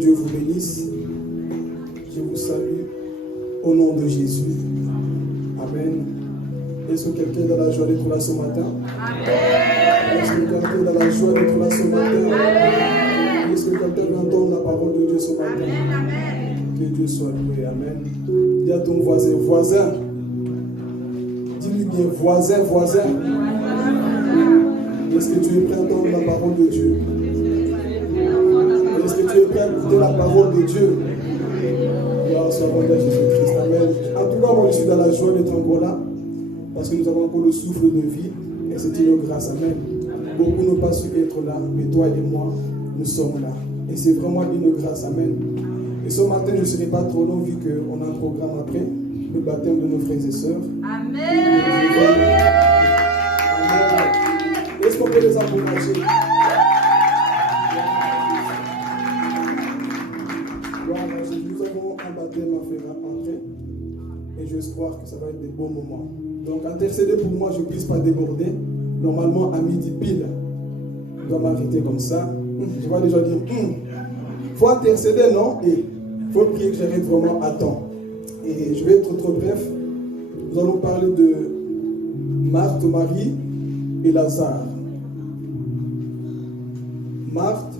Dieu vous bénisse. Je vous salue au nom de Jésus. Amen. Est-ce que quelqu'un est dans la joie d'être là ce matin? Amen. Est-ce que quelqu'un est dans la joie d'être là ce matin? Amen. Est-ce que quelqu'un veut entendre la parole de Dieu ce matin? Amen. Que Dieu soit loué. Amen. Dis à ton voisin, voisin. Dis-lui bien, voisin, voisin. Est-ce que tu es prêt à entendre la parole de Dieu? Est-ce que tu es prêt à écouter la parole de Dieu? Gloire soit à Jésus-Christ. Amen. En tout cas, moi je suis dans la joie d'être encore là. Parce que nous avons encore le souffle de vie. Et c'est une grâce. Amen. Beaucoup n'ont pas su être là. Mais toi et moi, nous sommes là. Et c'est vraiment une grâce. Amen. Et ce matin, je ne serai pas trop long vu qu'on a un programme après. Le baptême de nos frères et sœurs. Amen. Amen. Est-ce qu'on peut les encourager? Nous avons un baptême à faire après. Et j'espère que ça va être des bons moments. Donc intercéder pour moi, je ne puisse pas déborder. Normalement, à midi pile, je dois m'arrêter comme ça. Je vois déjà dire, il faut intercéder, non? Et il faut prier que j'arrête vraiment à temps. Et je vais être trop bref. Nous allons parler de Marthe, Marie et Lazare. Marthe,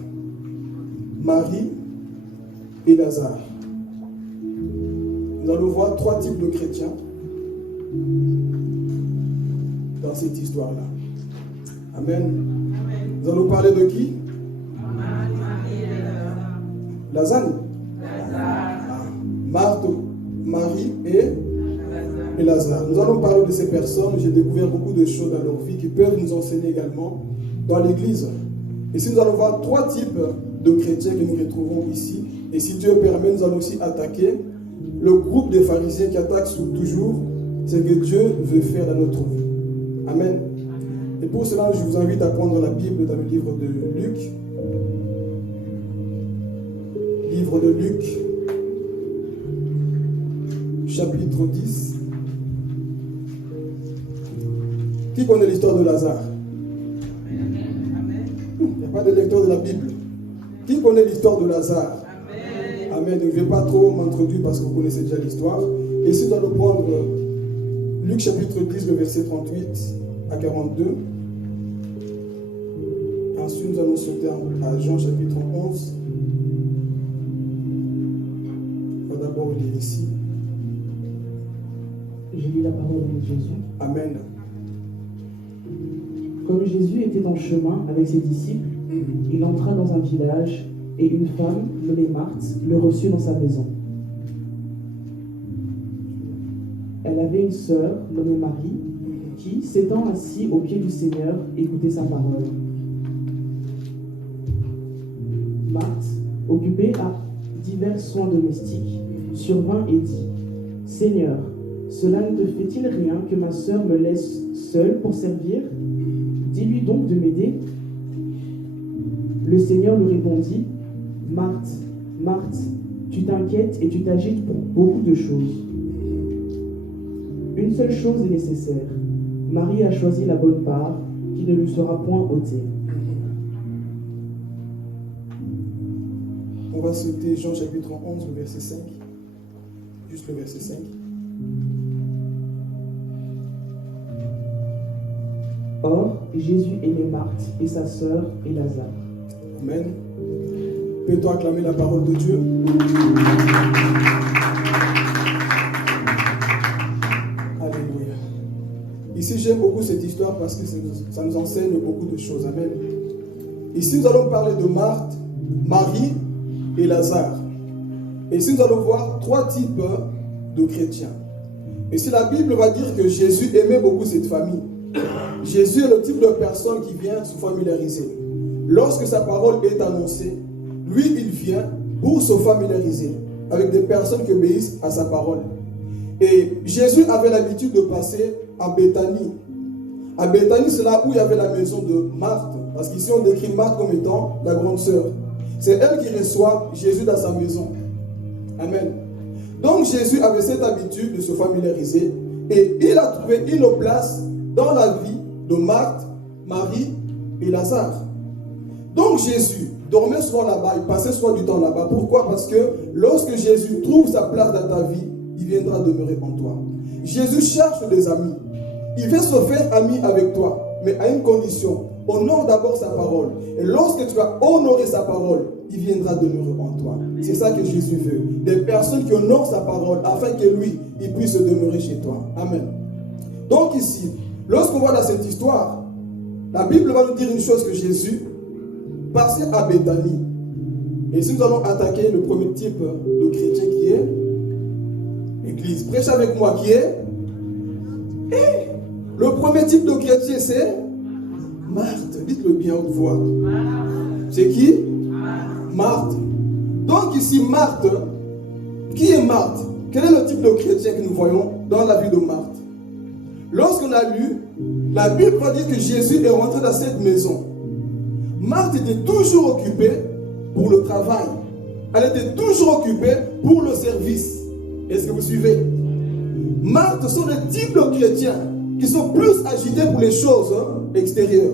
Marie et Lazare. Nous allons voir trois types de chrétiens dans cette histoire-là. Amen. Amen. Nous allons parler de qui? Lazare. Marthe, Marie et Lazare. Nous allons parler de ces personnes. J'ai découvert beaucoup de choses dans leur vie qui peuvent nous enseigner également dans l'église. Et si nous allons voir trois types de chrétiens que nous retrouvons ici, et si Dieu permet, nous allons aussi attaquer le groupe des pharisiens qui attaquent toujours ce que Dieu veut faire dans notre vie. Amen. Et pour cela, je vous invite à prendre la Bible dans le livre de Luc. Livre de Luc, chapitre 10. Qui connaît l'histoire de Lazare? Il n'y a pas de lecteur de la Bible. Qui connaît l'histoire de Lazare? Amen. Donc, je ne vais pas trop m'introduire parce que vous connaissez déjà l'histoire. Et si nous allons prendre Luc chapitre 10, le verset 38 à 42. Ensuite, nous allons sauter à Jean chapitre 11. On va d'abord lire ici. J'ai lu la parole de Jésus. Amen. Comme Jésus était en chemin avec ses disciples, il entra dans un village et une femme, nommée Marthe, le reçut dans sa maison. Elle avait une sœur, nommée Marie, qui, s'étant assise au pied du Seigneur, écoutait sa parole. Marthe, occupée à divers soins domestiques, survint et dit : « Seigneur, cela ne te fait-il rien que ma sœur me laisse seule pour servir ? Dis-lui donc de m'aider. » Le Seigneur lui répondit : « Marthe, Marthe, tu t'inquiètes et tu t'agites pour beaucoup de choses. Une seule chose est nécessaire. Marie a choisi la bonne part, qui ne lui sera point ôtée. » On va sauter Jean chapitre 11, le verset 5. Juste le verset 5. Or, Jésus aimait Marthe et sa sœur et Lazare. Amen. Peux-tu acclamer la parole de Dieu? Alléluia. Ici, j'aime beaucoup cette histoire parce que ça nous enseigne beaucoup de choses. Amen. Ici, nous allons parler de Marthe, Marie et Lazare. Et ici, nous allons voir trois types de chrétiens. Et si la Bible va dire que Jésus aimait beaucoup cette famille, Jésus est le type de personne qui vient se familiariser. Lorsque sa parole est annoncée, lui, il vient pour se familiariser avec des personnes qui obéissent à sa parole. Et Jésus avait l'habitude de passer à Béthanie. À Béthanie, c'est là où il y avait la maison de Marthe. Parce qu'ici, on décrit Marthe comme étant la grande sœur. C'est elle qui reçoit Jésus dans sa maison. Amen. Donc, Jésus avait cette habitude de se familiariser. Et il a trouvé une place dans la vie de Marthe, Marie et Lazare. Donc Donc Jésus dormait soit là-bas, il passait soit du temps là-bas. Pourquoi? Parce que lorsque Jésus trouve sa place dans ta vie, il viendra demeurer en toi. Jésus cherche des amis. Il veut se faire ami avec toi, mais à une condition. Honore d'abord sa parole. Et lorsque tu vas honorer sa parole, il viendra demeurer en toi. C'est ça que Jésus veut. Des personnes qui honorent sa parole afin que lui, il puisse demeurer chez toi. Amen. Donc ici, lorsqu'on voit dans cette histoire, la Bible va nous dire une chose que Jésus passait à Béthanie. Et si nous allons attaquer le premier type de chrétien qui est l'Église, prêche avec moi qui est. Le premier type de chrétien c'est Marthe. Dites-le bien haute voix. C'est qui? Marthe. Donc ici Marthe, qui est Marthe? Quel est le type de chrétien que nous voyons dans la vie de Marthe? Lorsqu'on a lu, la Bible va dire que Jésus est rentré dans cette maison. Marthe était toujours occupée pour le travail. Elle était toujours occupée pour le service. Est-ce que vous suivez? Marthe sont des types de chrétiens qui sont plus agités pour les choses extérieures.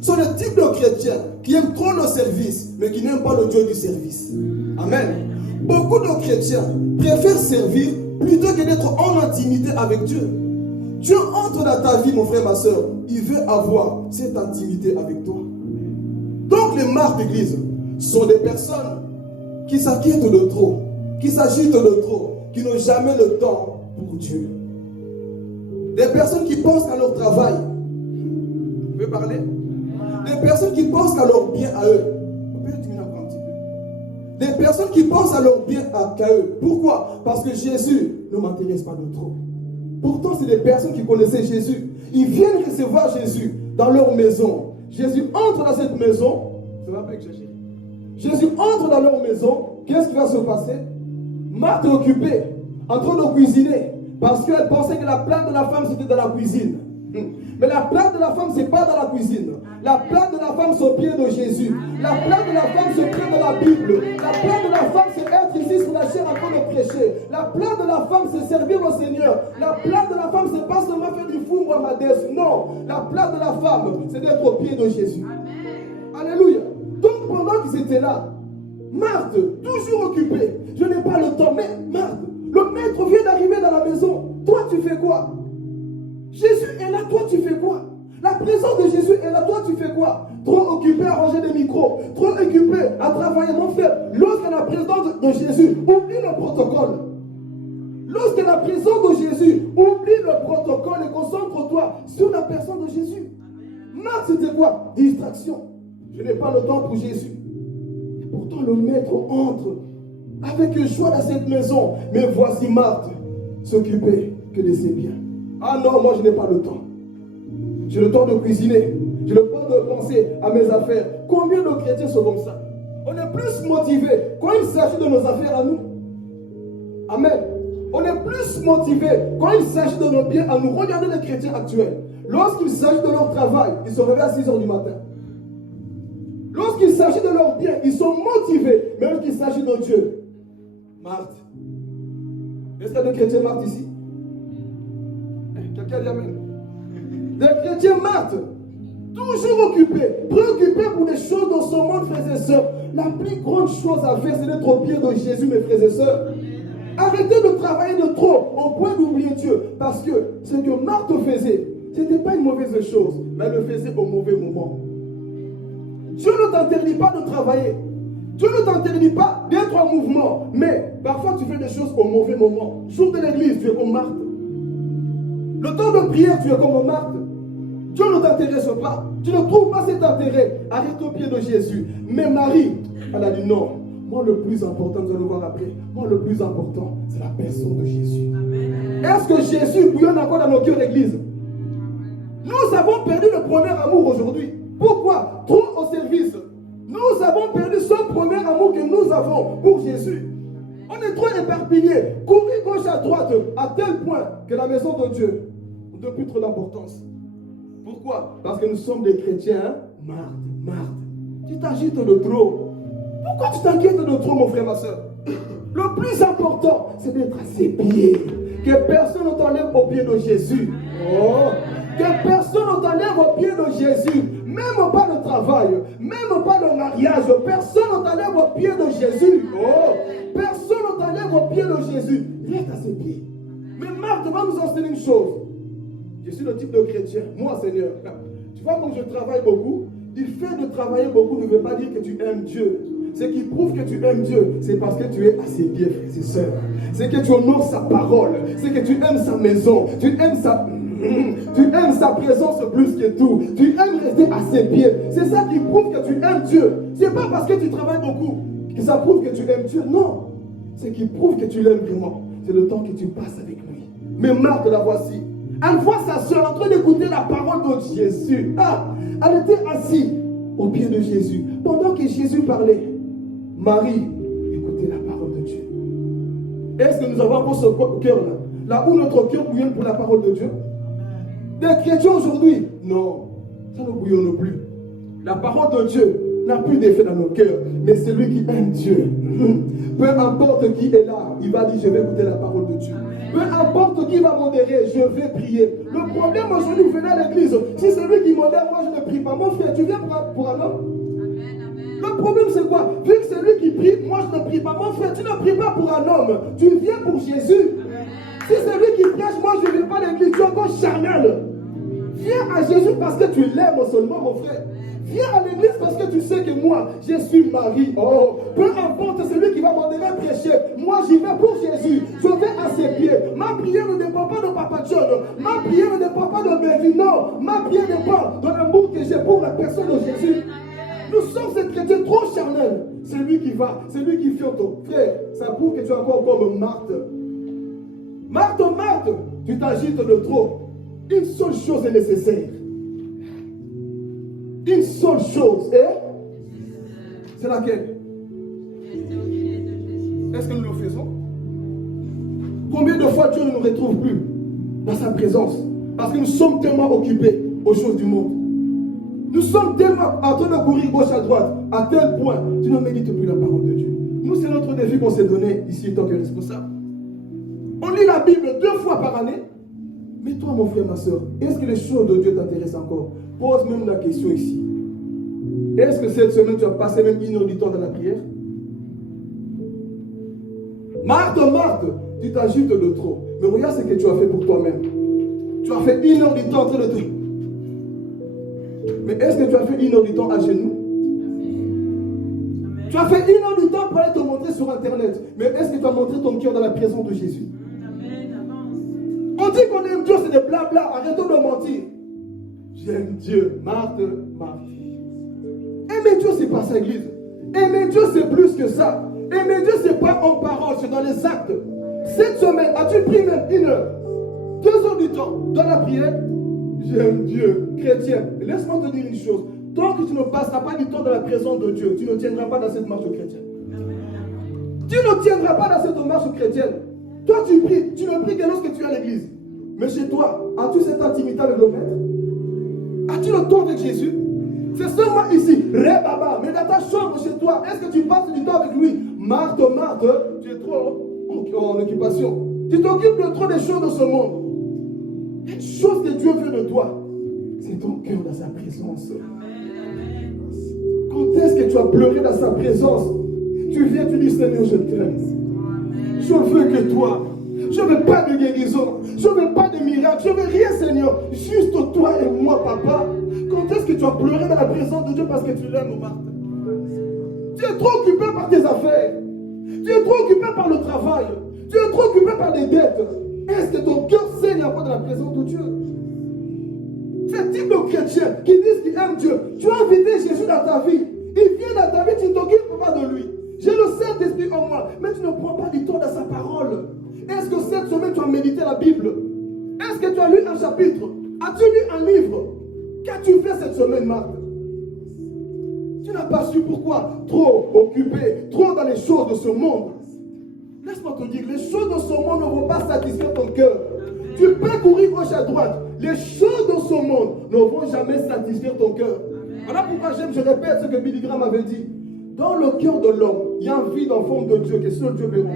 Sont des types de chrétiens qui aiment trop le service, mais qui n'aiment pas le Dieu du service. Amen. Beaucoup de chrétiens préfèrent servir plutôt que d'être en intimité avec Dieu. Dieu entre dans ta vie, mon frère, ma soeur. Il veut avoir cette intimité avec toi. Donc les marques d'église sont des personnes qui s'inquiètent de trop, qui s'agitent de trop, qui n'ont jamais le temps pour Dieu. Des personnes qui pensent à leur travail. Vous pouvez parler? Des personnes qui pensent à leur bien à eux. On peut diminuer encore un petit peu. Des personnes qui pensent à leur bien qu'à eux. Pourquoi? Parce que Jésus ne m'intéresse pas de trop. Pourtant, c'est des personnes qui connaissaient Jésus. Ils viennent recevoir Jésus dans leur maison. Jésus entre dans cette maison. Ça va pas exagérer. Jésus entre dans leur maison. Qu'est-ce qui va se passer? Marthe est occupée, en train de cuisiner. Parce qu'elle pensait que la place de la femme, c'était dans la cuisine. Mais la place de la femme, ce n'est pas dans la cuisine. La place de la femme, c'est au pied de Jésus. La place de la femme, c'est près de la Bible. La place de la femme, c'est être ici sur la chair en train de prêcher. La place de la femme, c'est servir au Seigneur. La place de la femme, c'est pas seulement faire du fou, moi, ma déesse. Non. La place de la femme, c'est d'être au pied de Jésus. Amen. Alléluia. Donc, pendant qu'ils étaient là, Marthe, toujours occupée. Je n'ai pas le temps. Mais Marthe, le maître vient d'arriver dans la maison. Toi, tu fais quoi? Jésus est là, toi, tu fais quoi? La présence de Jésus est là, toi, tu fais quoi? Trop occupé à ranger des micros, trop occupé à travailler. Mon frère, lorsque la présence de Jésus, oublie le protocole. Lorsque la présence de Jésus, oublie le protocole et concentre-toi sur la personne de Jésus. Marthe, c'était quoi? Distraction. Je n'ai pas le temps pour Jésus. Et pourtant, le maître entre avec joie dans cette maison. Mais voici Marthe s'occuper que de ses biens. Ah non, moi je n'ai pas le temps. J'ai le temps de cuisiner. J'ai le temps de penser à mes affaires. Combien de chrétiens sont comme ça? On est plus motivés quand il s'agit de nos affaires à nous. Amen. On est plus motivés quand il s'agit de nos biens à nous. Regardez les chrétiens actuels. Lorsqu'il s'agit de leur travail, ils se réveillent à 6 h du matin. Lorsqu'il s'agit de leurs biens, ils sont motivés. Mais lorsqu'il s'agit de Dieu, Marthe. Est-ce qu'il y a des chrétiens Marthe ici? Quelqu'un dit amen. Des chrétiens Marthe, toujours occupés, préoccupés pour des choses dans ce monde, frères et sœurs. La plus grande chose à faire, c'est d'être au pied de Jésus, mes frères et sœurs. Arrêtez de travailler de trop au point d'oublier Dieu. Parce que ce que Marthe faisait, ce n'était pas une mauvaise chose, mais elle le faisait au mauvais moment. Dieu ne t'interdit pas de travailler. Dieu ne t'interdit pas d'être en mouvement. Mais parfois tu fais des choses au mauvais moment. Jour de l'église, tu es comme Marthe. Le temps de prière, tu es comme Marthe. Dieu ne t'intéresse pas. Tu ne trouves pas cet intérêt. Arrête au pied de Jésus. Mais Marie, elle a dit non. Moi, le plus important, nous allons le voir après. Moi, le plus important, c'est la personne de Jésus. Est-ce que Jésus bouillonne encore dans nos cœurs d'église? Nous avons perdu le premier amour aujourd'hui. Pourquoi? Trop au service. Nous avons perdu ce premier amour que nous avons pour Jésus. On est trop éparpillés, courir gauche à droite, à tel point que la maison de Dieu n'a plus trop d'importance. Pourquoi? Parce que nous sommes des chrétiens. Marthe. Tu t'agites de trop. Pourquoi tu t'inquiètes de trop, mon frère, ma soeur? Le plus important, c'est d'être à ses pieds. Que personne ne t'enlève au pied de Jésus. Oh. Que Que personne ne t'enlève au pied de Jésus. Même pas le travail, même pas le mariage. Personne ne t'enlève au pied de Jésus. Oh, personne ne t'enlève au pied de Jésus. Reste à ses pieds. Mais Marthe va nous enseigner une chose. Je suis le type de chrétien. Moi, Seigneur, tu vois, quand je travaille beaucoup, du fait de travailler beaucoup ne veut pas dire que tu aimes Dieu. Ce qui prouve que tu aimes Dieu, c'est parce que tu es à ses pieds, frères et sœurs. C'est que tu honores sa parole. C'est que tu aimes sa maison. Tu aimes sa présence plus que tout. Tu aimes rester à ses pieds. C'est ça qui prouve que tu aimes Dieu. C'est pas parce que tu travailles beaucoup que ça prouve que tu aimes Dieu. Non. Ce qui prouve que tu l'aimes vraiment, c'est le temps que tu passes avec lui. Mais Marthe, la voici. Elle voit sa soeur en train d'écouter la parole de Jésus. Ah, elle était assise au pied de Jésus. Pendant que Jésus parlait, Marie écoutait la parole de Dieu. Est-ce que nous avons encore ce cœur-là? Là où notre cœur bouillonne pour la parole de Dieu? Des chrétiens aujourd'hui? Non, ça ne bouillonne plus. La parole de Dieu n'a plus d'effet dans nos cœurs, mais celui qui aime Dieu, peu importe qui est là, il va dire je vais écouter la parole de Dieu. Peu importe qui va modérer, je vais prier. Le problème aujourd'hui, vous venez à l'église, si celui qui modère, moi je ne prie pas. Mon frère, tu viens pour un homme? Le problème c'est quoi? Vu que c'est lui qui prie, moi je ne prie pas. Mon frère, tu ne pries pas pour un homme, tu viens pour Jésus. Si c'est lui qui prêche, moi je ne viens pas à l'église, tu es encore charnel. Viens à Jésus parce que tu l'aimes seulement, mon frère. Viens à l'église parce que tu sais que moi, je suis Marie. Oh, peu importe celui qui va modérer prêcher. Moi, j'y vais pour Jésus. Je vais à ses pieds. Ma prière ne dépend pas de Papa John. Ma prière ne dépend pas de mes vies. Non, ma prière dépend de l'amour que j'ai pour la personne de Jésus. Nous sommes ces chrétiens trop charnels. C'est lui qui va, c'est lui qui fait ton frère. Ça prouve que tu es encore comme Marthe. Marthe, tu t'agites de trop. Une seule chose est nécessaire. Une seule chose est. C'est laquelle? Est-ce que nous le faisons? Combien de fois Dieu ne nous retrouve plus dans sa présence? Parce que nous sommes tellement occupés aux choses du monde. Nous sommes tellement en train de courir gauche à droite, à tel point, tu ne médites plus la parole de Dieu. Nous, c'est notre défi qu'on s'est donné ici en tant que responsable. On lit la Bible 2 fois par année. Mais toi, mon frère, ma soeur, est-ce que les choses de Dieu t'intéressent encore? Pose même la question ici. Est-ce que cette semaine, tu as passé même 1 heure du temps dans la prière? Marthe, tu t'agites de trop. Mais regarde ce que tu as fait pour toi-même. Tu as fait 1 heure du temps en train de te... Mais est-ce que tu as fait 1 heure du temps à genoux? Tu as fait 1 heure du temps pour aller te montrer sur Internet. Mais est-ce que tu as montré ton cœur dans la présence de Jésus? On dit qu'on aime Dieu, c'est des blabla. Arrêtons de mentir. J'aime Dieu. Marthe. Aimer Dieu, c'est pas ça, église. Aimer Dieu, c'est plus que ça. Aimer Dieu, c'est pas en parole, c'est dans les actes. Cette semaine, as-tu pris même 1 heure, 2 heures du temps dans la prière? J'aime Dieu. Chrétien, laisse-moi te dire une chose. Tant que tu ne passeras pas du temps dans la présence de Dieu, tu ne tiendras pas dans cette marche chrétienne. Tu ne tiendras pas dans cette marche chrétienne. Toi, tu pries. Tu ne pries que lorsque tu es à l'église. Mais chez toi, as-tu cette intimité avec le Maître? As-tu le temps avec Jésus? C'est seulement ici, Baba, mais dans ta chambre chez toi, est-ce que tu passes du temps avec lui? Marthe, tu es trop en occupation. Tu t'occupes de trop des choses de ce monde. Quelque chose que Dieu veut de toi, c'est ton cœur dans sa présence. Quand est-ce que tu as pleuré dans sa présence? Tu viens, tu dis Seigneur, je t'aime. Je veux que toi. Je ne veux pas de guérison. Je ne veux pas de miracle. Je ne veux rien, Seigneur. Juste toi et moi, Papa. Quand est-ce que tu as pleuré dans la présence de Dieu parce que tu l'aimes, Marthe? Tu es trop occupé par tes affaires. Tu es trop occupé par le travail. Tu es trop occupé par des dettes. Est-ce que ton cœur saigne encore dans la présence de Dieu? Ce type de chrétiens qui disent qu'ils aiment Dieu, tu as invité Jésus dans ta vie. Il vient dans ta vie, tu ne t'occupes pas de lui. J'ai le Saint-Esprit en moi, mais tu ne prends pas du temps dans sa parole. Est-ce que cette semaine tu as médité la Bible? Est-ce que tu as lu un chapitre? As-tu lu un livre? Qu'as-tu fait cette semaine, Marthe? Tu n'as pas su pourquoi? Trop occupé, trop dans les choses de ce monde. Laisse-moi te dire, les choses de ce monde ne vont pas satisfaire ton cœur. Tu peux courir gauche à droite. Les choses de ce monde ne vont jamais satisfaire ton cœur. Voilà pourquoi je répète ce que Billy Graham avait dit. Dans le cœur de l'homme, il y a un vide en forme de Dieu que seul Dieu verra.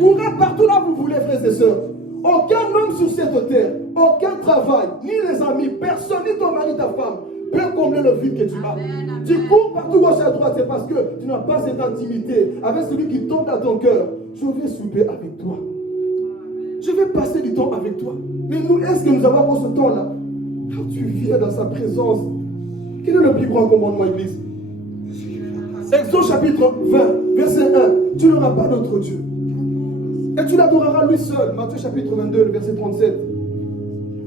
Courez partout là où vous voulez, frères et sœurs. Aucun homme sur cette terre, aucun travail, ni les amis, personne, ni ton mari, ta femme, peut combler le vide que tu as. Tu cours partout gauche à droite, c'est parce que tu n'as pas cette intimité avec celui qui tombe dans ton cœur. Je vais souper avec toi. Je vais passer du temps avec toi. Mais nous, est-ce que nous avons ce temps-là? Quand tu viens dans sa présence, quel est le plus grand commandement, Église? Exode chapitre 20, verset 1. Tu n'auras pas d'autre Dieu. Et tu l'adoreras lui seul. Matthieu chapitre 22, verset 37.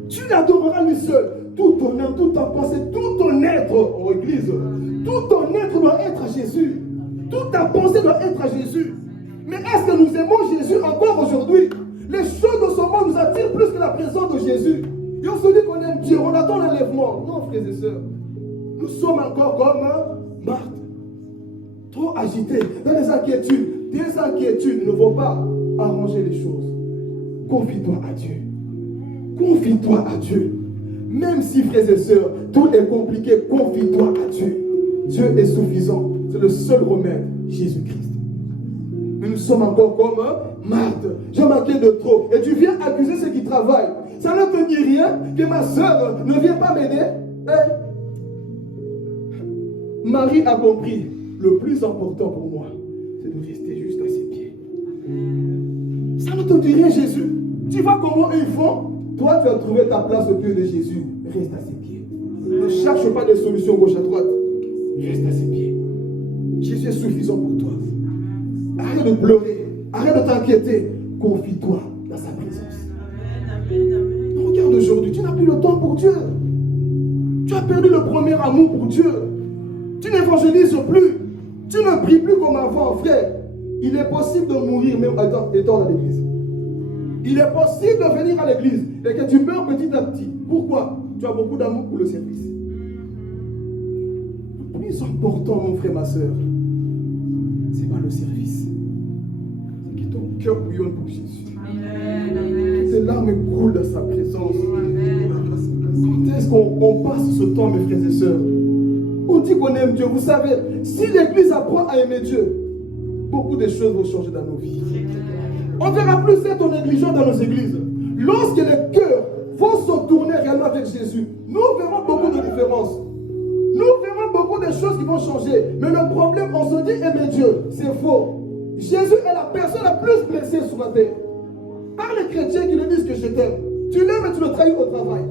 Tu l'adoreras lui seul. Tout ton âme, toute ta pensée, tout ton être, en Église, tout ton être doit être à Jésus. Toute ta pensée doit être à Jésus. Mais est-ce que nous aimons Jésus encore aujourd'hui? Les choses de ce monde nous attirent plus que la présence de Jésus. Et on se dit qu'on aime Dieu, on attend l'enlèvement. Non, frères et sœurs. Nous sommes encore comme Marthe. Trop agités, dans les inquiétudes. Tes inquiétudes ne vont pas arranger les choses. Confie-toi à Dieu. Confie-toi à Dieu. Même si, frères et sœurs, tout est compliqué, confie-toi à Dieu. Dieu est suffisant. C'est le seul remède, Jésus-Christ. Mais nous sommes encore comme Marthe. J'ai manqué de trop. Et tu viens accuser ceux qui travaillent. Ça ne te dit rien que ma sœur ne vient pas m'aider. Marie a compris. Le plus important pour moi, c'est de rester juste à ses pieds. Ça ne te dit rien, Jésus. Tu vois comment eux ils font? Toi, tu as trouvé ta place au pied de Jésus. Reste à ses pieds. Ne cherche pas des solutions gauche à droite. Reste à ses pieds. Jésus est suffisant pour toi. Arrête de pleurer. Arrête de t'inquiéter. Confie-toi dans sa présence. Regarde aujourd'hui, tu n'as plus le temps pour Dieu. Tu as perdu le premier amour pour Dieu. Tu n'évangélises plus. Tu ne pries plus comme avant, frère. Il est possible de mourir même étant dans l'église. Il est possible de venir à l'église et que tu meurs petit à petit. Pourquoi? Tu as beaucoup d'amour pour le service. Le plus important, mon frère, ma soeur, c'est pas le service. C'est que ton cœur bouillonne pour Jésus. Tes larmes coulent dans sa présence. Quand est-ce qu'on passe ce temps, mes frères et sœurs? On dit qu'on aime Dieu. Vous savez, si l'église apprend à aimer Dieu, beaucoup de choses vont changer dans nos vies. On ne verra plus être négligent dans nos églises. Lorsque les cœurs vont se tourner réellement avec Jésus, nous verrons beaucoup de différences. Nous verrons beaucoup de choses qui vont changer. Mais le problème, on se dit aimer Dieu, c'est faux. Jésus est la personne la plus blessée sur la terre. Par les chrétiens qui lui disent que je t'aime. Tu l'aimes et tu le trahis au travail.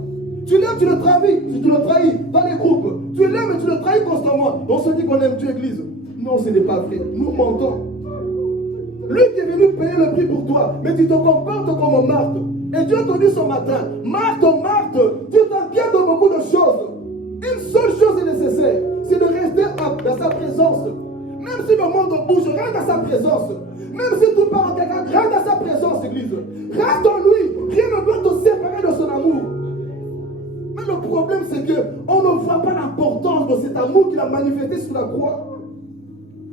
Tu l'aimes, tu le trahis dans les groupes. Tu l'aimes et tu le trahis constamment. On se dit qu'on aime Dieu, Église. Non, ce n'est pas vrai. Nous mentons. Lui qui est venu payer le prix pour toi, mais tu te comportes comme Marthe. Et Dieu te dit ce matin, Marthe, tu t'inquiètes de beaucoup de choses. Une seule chose est nécessaire, c'est de rester dans sa présence. Même si le monde bouge, reste dans sa présence. Même si tout part en quelqu'un, reste dans sa présence, Église. Reste en lui. Rien ne peut te séparer de son amour. Mais le problème, c'est qu'on ne voit pas l'importance de cet amour qu'il a manifesté sur la croix.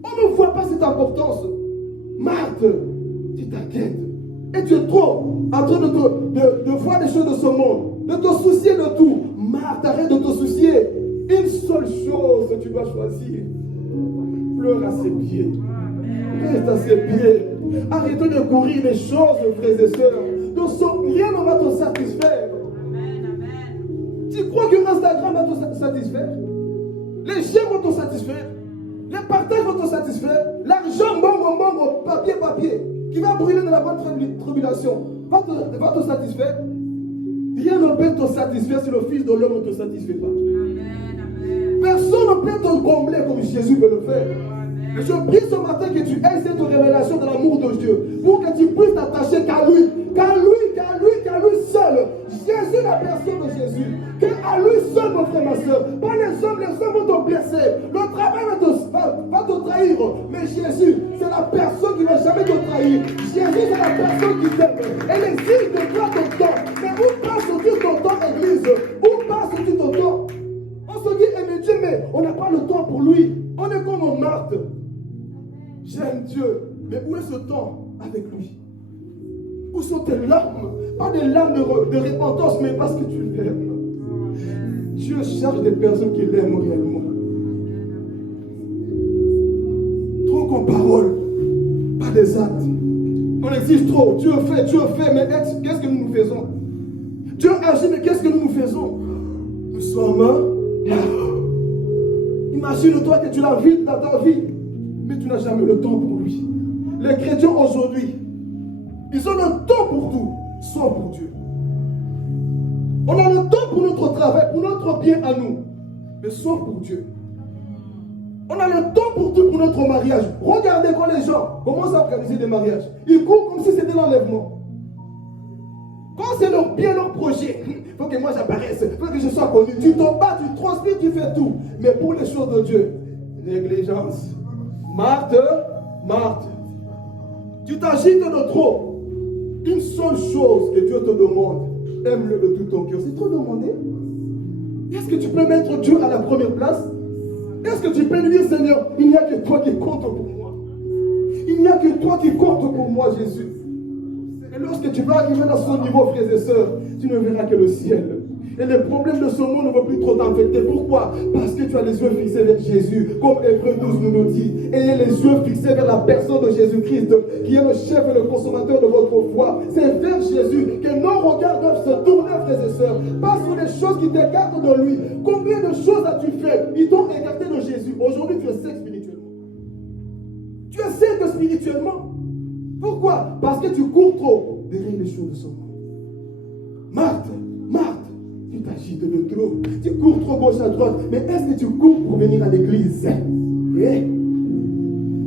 On ne voit pas cette importance. Marthe, tu t'inquiètes. Et tu es trop en train de voir les choses de ce monde, de te soucier de tout. Marthe, arrête de te soucier. Une seule chose que tu dois choisir. Pleure à ses pieds. Reste à ses pieds. Arrêtez de courir les choses, frères et sœurs. Rien ne va te satisfaire. Tu crois que Instagram va te satisfaire? Les j'aime vont te satisfaire? Les partages vont te satisfaire? L'argent, bon, papier, qui va brûler dans la bonne tribulation, va te satisfaire? Rien ne peut te satisfaire si le Fils de l'homme ne te satisfait pas. Personne ne peut te combler comme Jésus peut le faire. Je prie ce matin que tu aies cette révélation de l'amour de Dieu pour que tu puisses t'attacher qu'à lui seul. Jésus, la personne de Jésus. Qu'à lui seul, mon frère, ma soeur. Pas les hommes vont te blesser. Le travail va te trahir. Mais Jésus, c'est la personne qui ne va jamais te trahir. Jésus, c'est la personne qui t'aime. Elle exige de toi ton temps. Mais où passes-tu ton temps, Église? Où passes-tu ton temps? On se dit aimer Dieu, mais on n'a pas le temps pour lui. On est comme Marthe. J'aime Dieu, mais où est ce temps avec lui? Où sont tes larmes? Pas des larmes de repentance, mais parce que tu l'aimes. Dieu cherche des personnes qui l'aiment réellement. Trop en parole, pas des actes. On exige trop. Dieu fait, mais qu'est-ce que nous faisons? Dieu agit, mais qu'est-ce que nous faisons? Nous sommes... Imagine-toi que tu l'as vu dans ta vie, mais tu n'as jamais le temps pour lui. Les chrétiens aujourd'hui, ils ont le temps pour tout, sauf pour Dieu. On a le temps pour notre travail, pour notre bien à nous, mais sauf pour Dieu. On a le temps pour tout pour notre mariage. Regardez quand les gens commencent à organiser des mariages. Ils courent comme si c'était l'enlèvement. Quand c'est leur bien, leur projet, il faut que moi j'apparaisse, il faut que je sois connu. Tu t'en bats, tu transpires, tu fais tout. Mais pour les choses de Dieu, négligence. Marthe, tu t'agites de trop. Une seule chose que Dieu te demande, aime-le de tout ton cœur. C'est trop demandé. Est-ce que tu peux mettre Dieu à la première place? Est-ce que tu peux lui dire, Seigneur, il n'y a que toi qui compte pour moi. Il n'y a que toi qui compte pour moi, Jésus. Et lorsque tu vas arriver dans ce niveau, frères et sœurs, tu ne verras que le ciel. Et les problèmes de ce monde ne vont plus trop t'infecter. Pourquoi? Parce que tu as les yeux fixés vers Jésus. Comme Hébreux 12 nous le dit. Ayez les yeux fixés vers la personne de Jésus-Christ, qui est le chef et le consommateur de votre foi. C'est vers Jésus que nos regards doivent se tourner, frères et sœurs. Pas sur les choses qui t'écartent de lui. Combien de choses as-tu fait? Ils t'ont écarté de Jésus. Aujourd'hui, tu es sec spirituellement. Tu es sec spirituellement. Pourquoi? Parce que tu cours trop derrière les choses de ce monde. Marthe, tu t'agites de trop. Tu cours trop gauche à droite. Mais est-ce que tu cours pour venir à l'église?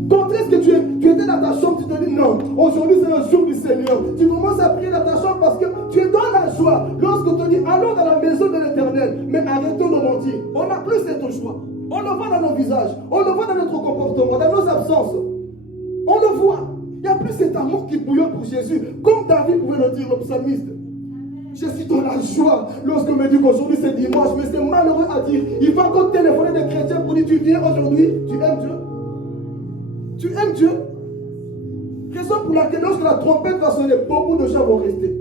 Quand est-ce que tu étais dans ta chambre, tu te dis non, aujourd'hui c'est le jour du Seigneur. Tu commences à prier dans ta chambre parce que tu es dans la joie. Lorsqu'on te dit allons dans la maison de l'Éternel, mais arrêtons de mentir. On n'a plus cette joie. On le voit dans nos visages, on le voit dans notre comportement, dans nos absences. On le voit. Il n'y a plus cet amour qui bouillonne pour Jésus, comme David pouvait le dire, le psalmiste. Je suis dans la joie lorsqu'on me dit qu'aujourd'hui c'est dimanche, mais c'est malheureux à dire. Il faut encore téléphoner des chrétiens pour dire tu viens aujourd'hui, tu aimes Dieu. Tu aimes Dieu. Raison pour laquelle lorsque la trompette va sonner, beaucoup de gens vont rester.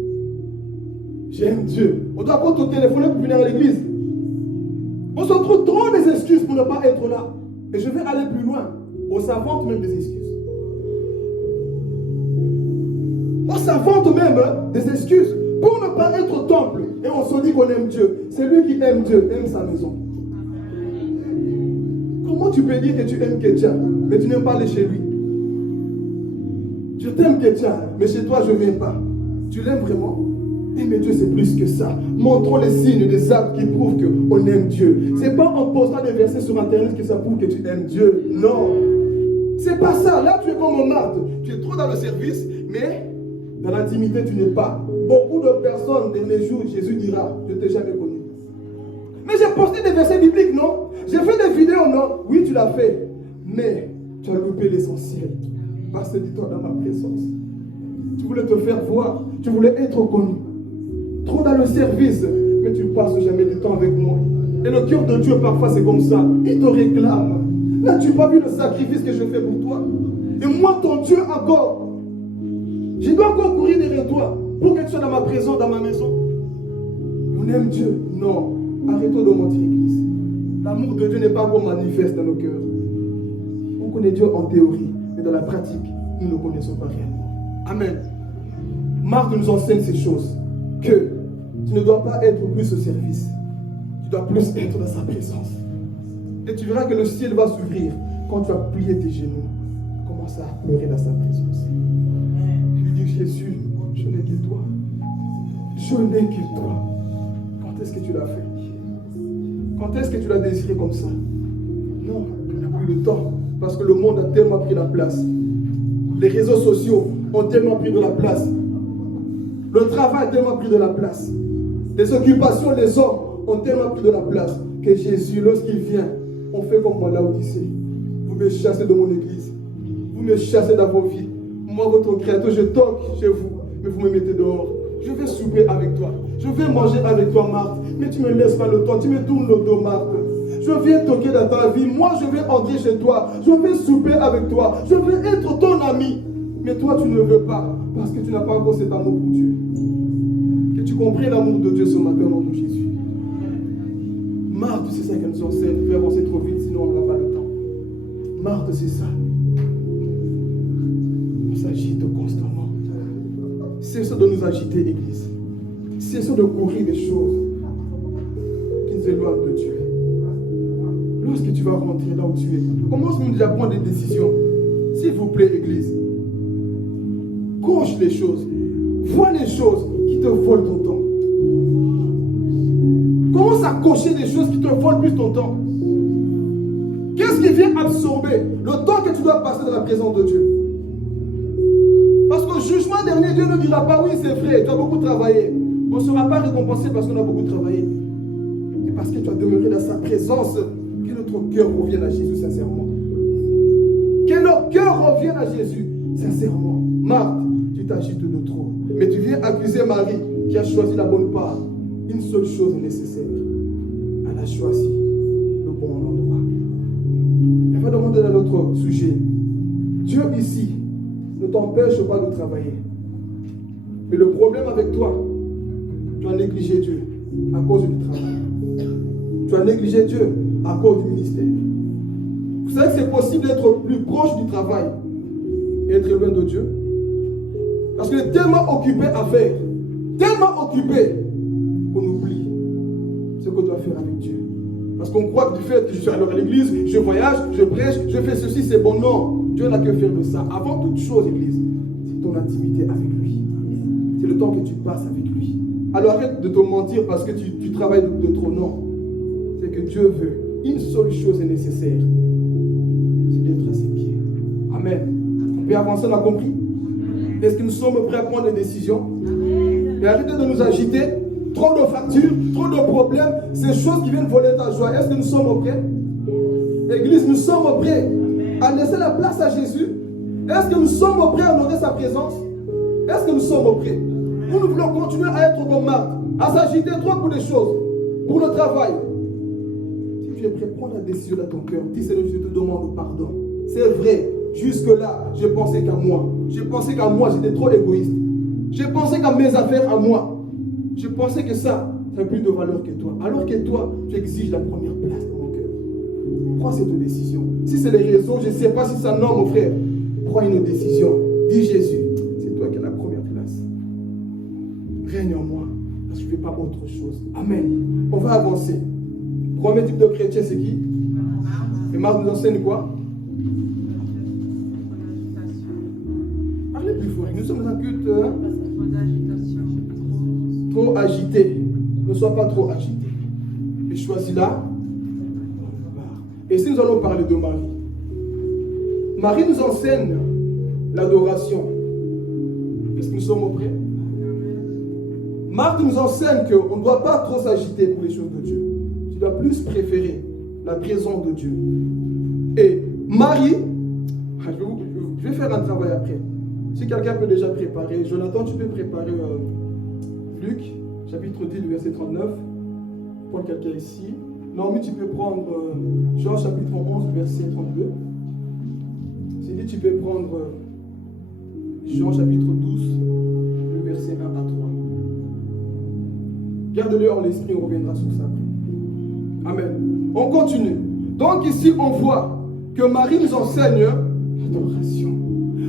J'aime Dieu. On doit pas te téléphoner pour venir à l'église. On se trouve trop des excuses pour ne pas être là. Et je vais aller plus loin. On s'invente même des excuses. On s'invente même des excuses pour ne pas être au temple. Et on se dit qu'on aime Dieu. C'est lui qui aime Dieu, aime sa maison. Comment tu peux dire que tu aimes quelqu'un, mais tu n'aimes pas aller chez lui? Je t'aime quelqu'un, mais chez toi je ne viens pas. Tu l'aimes vraiment? Aimer Dieu c'est plus que ça. Montrons les signes des actes qui prouvent qu'on aime Dieu. Ce n'est pas en postant des versets sur internet que ça prouve que tu aimes Dieu. Non. C'est pas ça. Là tu es comme Marthe. Tu es trop dans le service, mais dans l'intimité, tu n'es pas. Beaucoup de personnes, dans les jours, Jésus dira, je ne t'ai jamais connu. Mais j'ai posté des versets bibliques, non? J'ai fait des vidéos, non? Oui, tu l'as fait. Mais tu as loupé l'essentiel. Parce que dis-toi dans ma présence. Tu voulais te faire voir. Tu voulais être connu. Trop dans le service. Mais tu ne passes jamais du temps avec moi. Et le cœur de Dieu, parfois, c'est comme ça. Il te réclame. N'as-tu pas vu le sacrifice que je fais pour toi? Et moi, ton Dieu, encore. Je dois encore courir derrière toi pour que tu sois dans ma présence, dans ma maison. On aime Dieu. Non. Arrêtons de mentir, Église. L'amour de Dieu n'est pas encore manifeste dans nos cœurs. On connaît Dieu en théorie, mais dans la pratique, nous ne le connaissons pas réellement. Amen. Marc nous enseigne ces choses. Que tu ne dois pas être plus au service. Tu dois plus être dans sa présence. Et tu verras que le ciel va s'ouvrir quand tu vas plier tes genoux. Commence à pleurer dans sa présence. Jésus, je n'ai que toi. Je n'ai que toi. Quand est-ce que tu l'as fait? Quand est-ce que tu l'as désiré comme ça? Non, il n'y a plus de temps. Parce que le monde a tellement pris la place. Les réseaux sociaux ont tellement pris de la place. Le travail a tellement pris de la place. Les occupations, les hommes ont tellement pris de la place que Jésus, lorsqu'il vient, on fait comme moi là où il dit. Vous me chassez de mon église. Vous me chassez dans vos vies. Moi, votre créateur, je toque chez vous, mais vous me mettez dehors. Je vais souper avec toi. Je vais manger avec toi, Marthe. Mais tu ne me laisses pas le temps. Tu me tournes le dos, Marthe. Je viens toquer dans ta vie. Moi, je vais entrer chez toi. Je vais souper avec toi. Je veux être ton ami. Mais toi, tu ne veux pas. Parce que tu n'as pas encore cet amour pour Dieu. Que tu comprennes l'amour de Dieu ce matin au nom de Jésus. Marthe, c'est ça qu'elle nous enseigne. Il faut avancer trop vite, sinon on n'aura pas le temps. Marthe, c'est ça. On s'agite constamment. Cessons de nous agiter, Église. Cessons de courir des choses qui nous éloignent de Dieu. Lorsque tu vas rentrer là où tu es, commence déjà à prendre des décisions. S'il vous plaît, Église. Coche les choses. Vois les choses qui te volent ton temps. Commence à cocher des choses qui te volent plus ton temps. Qu'est-ce qui vient absorber le temps que tu dois passer dans la présence de Dieu? Parce qu'au jugement dernier, Dieu ne dira pas, oui, c'est vrai, tu as beaucoup travaillé. On ne sera pas récompensé parce qu'on a beaucoup travaillé. Mais parce que tu as demeuré dans sa présence, que notre cœur revienne à Jésus sincèrement. Que nos cœurs reviennent à Jésus sincèrement. Marthe, tu t'agites de trop. Mais tu viens accuser Marie qui a choisi la bonne part. Une seule chose est nécessaire. Elle a choisi le bon endroit. Elle va demander à notre sujet. Dieu ici ne t'empêche pas de travailler. Mais le problème avec toi, tu as négligé Dieu à cause du travail. Tu as négligé Dieu à cause du ministère. Vous savez que c'est possible d'être plus proche du travail et être loin de Dieu. Parce qu'on est tellement occupé à faire, tellement occupé qu'on oublie ce qu'on doit faire avec Dieu. Parce qu'on croit que du fait que je suis alors à l'église, je voyage, je prêche, je fais ceci, c'est bon. Non, Dieu n'a que faire de ça. Avant toute chose, église, c'est ton intimité avec lui. C'est le temps que tu passes avec lui. Alors arrête de te mentir parce que tu travailles de trop. Non. C'est que Dieu veut. Une seule chose est nécessaire. C'est d'être à ses pieds. Amen. On peut avancer, on a compris? Est-ce que nous sommes prêts à prendre des décisions? Et arrêtez de nous agiter. Trop de factures, trop de problèmes, ces choses qui viennent voler ta joie. Est-ce que nous sommes prêts? Église, nous sommes prêts à laisser la place à Jésus? Est-ce que nous sommes prêts à honorer sa présence? Est-ce que nous sommes prêts? Nous voulons continuer à être comme Marthe, à s'agiter trop pour les choses, pour le travail. Si tu es prêt, prends la décision dans ton cœur. Dis Seigneur, je te demande pardon. C'est vrai, jusque-là, je pensais qu'à moi. Je pensais qu'à moi, j'étais trop égoïste. Je pensais qu'à mes affaires, à moi. Je pensais que ça n'a plus de valeur que toi. Alors que toi, tu exiges la première place dans mon cœur. Prends cette décision. Si c'est les réseaux, je ne sais pas si ça non, mon frère. Prends une décision. Dis Jésus, c'est toi qui as la première place. Règne en moi, parce que je ne fais pas autre chose. Amen. On va avancer. Premier type de chrétien, c'est qui? Et Marc nous enseigne quoi? Parlez plus fort. Nous sommes un culte. Trop agité. Ne sois pas trop agité. Et choisis-la. Et si nous allons parler de Marie, Marie nous enseigne l'adoration. Est-ce que nous sommes prêts? Marc nous enseigne qu'on ne doit pas trop s'agiter pour les choses de Dieu. Tu dois plus préférer la présence de Dieu. Et Marie, je vais faire un travail après. Si quelqu'un peut déjà préparer, Jonathan, tu peux préparer Luc, chapitre 10, verset 39. Prends quelqu'un ici. Naomi, tu peux prendre Jean, chapitre 11, verset 32. Sylvie, tu peux prendre Jean, chapitre 12, verset 1 à 3. Garde-le en l'esprit, on reviendra sur ça après. Amen. On continue. Donc ici, on voit que Marie nous enseigne l'adoration.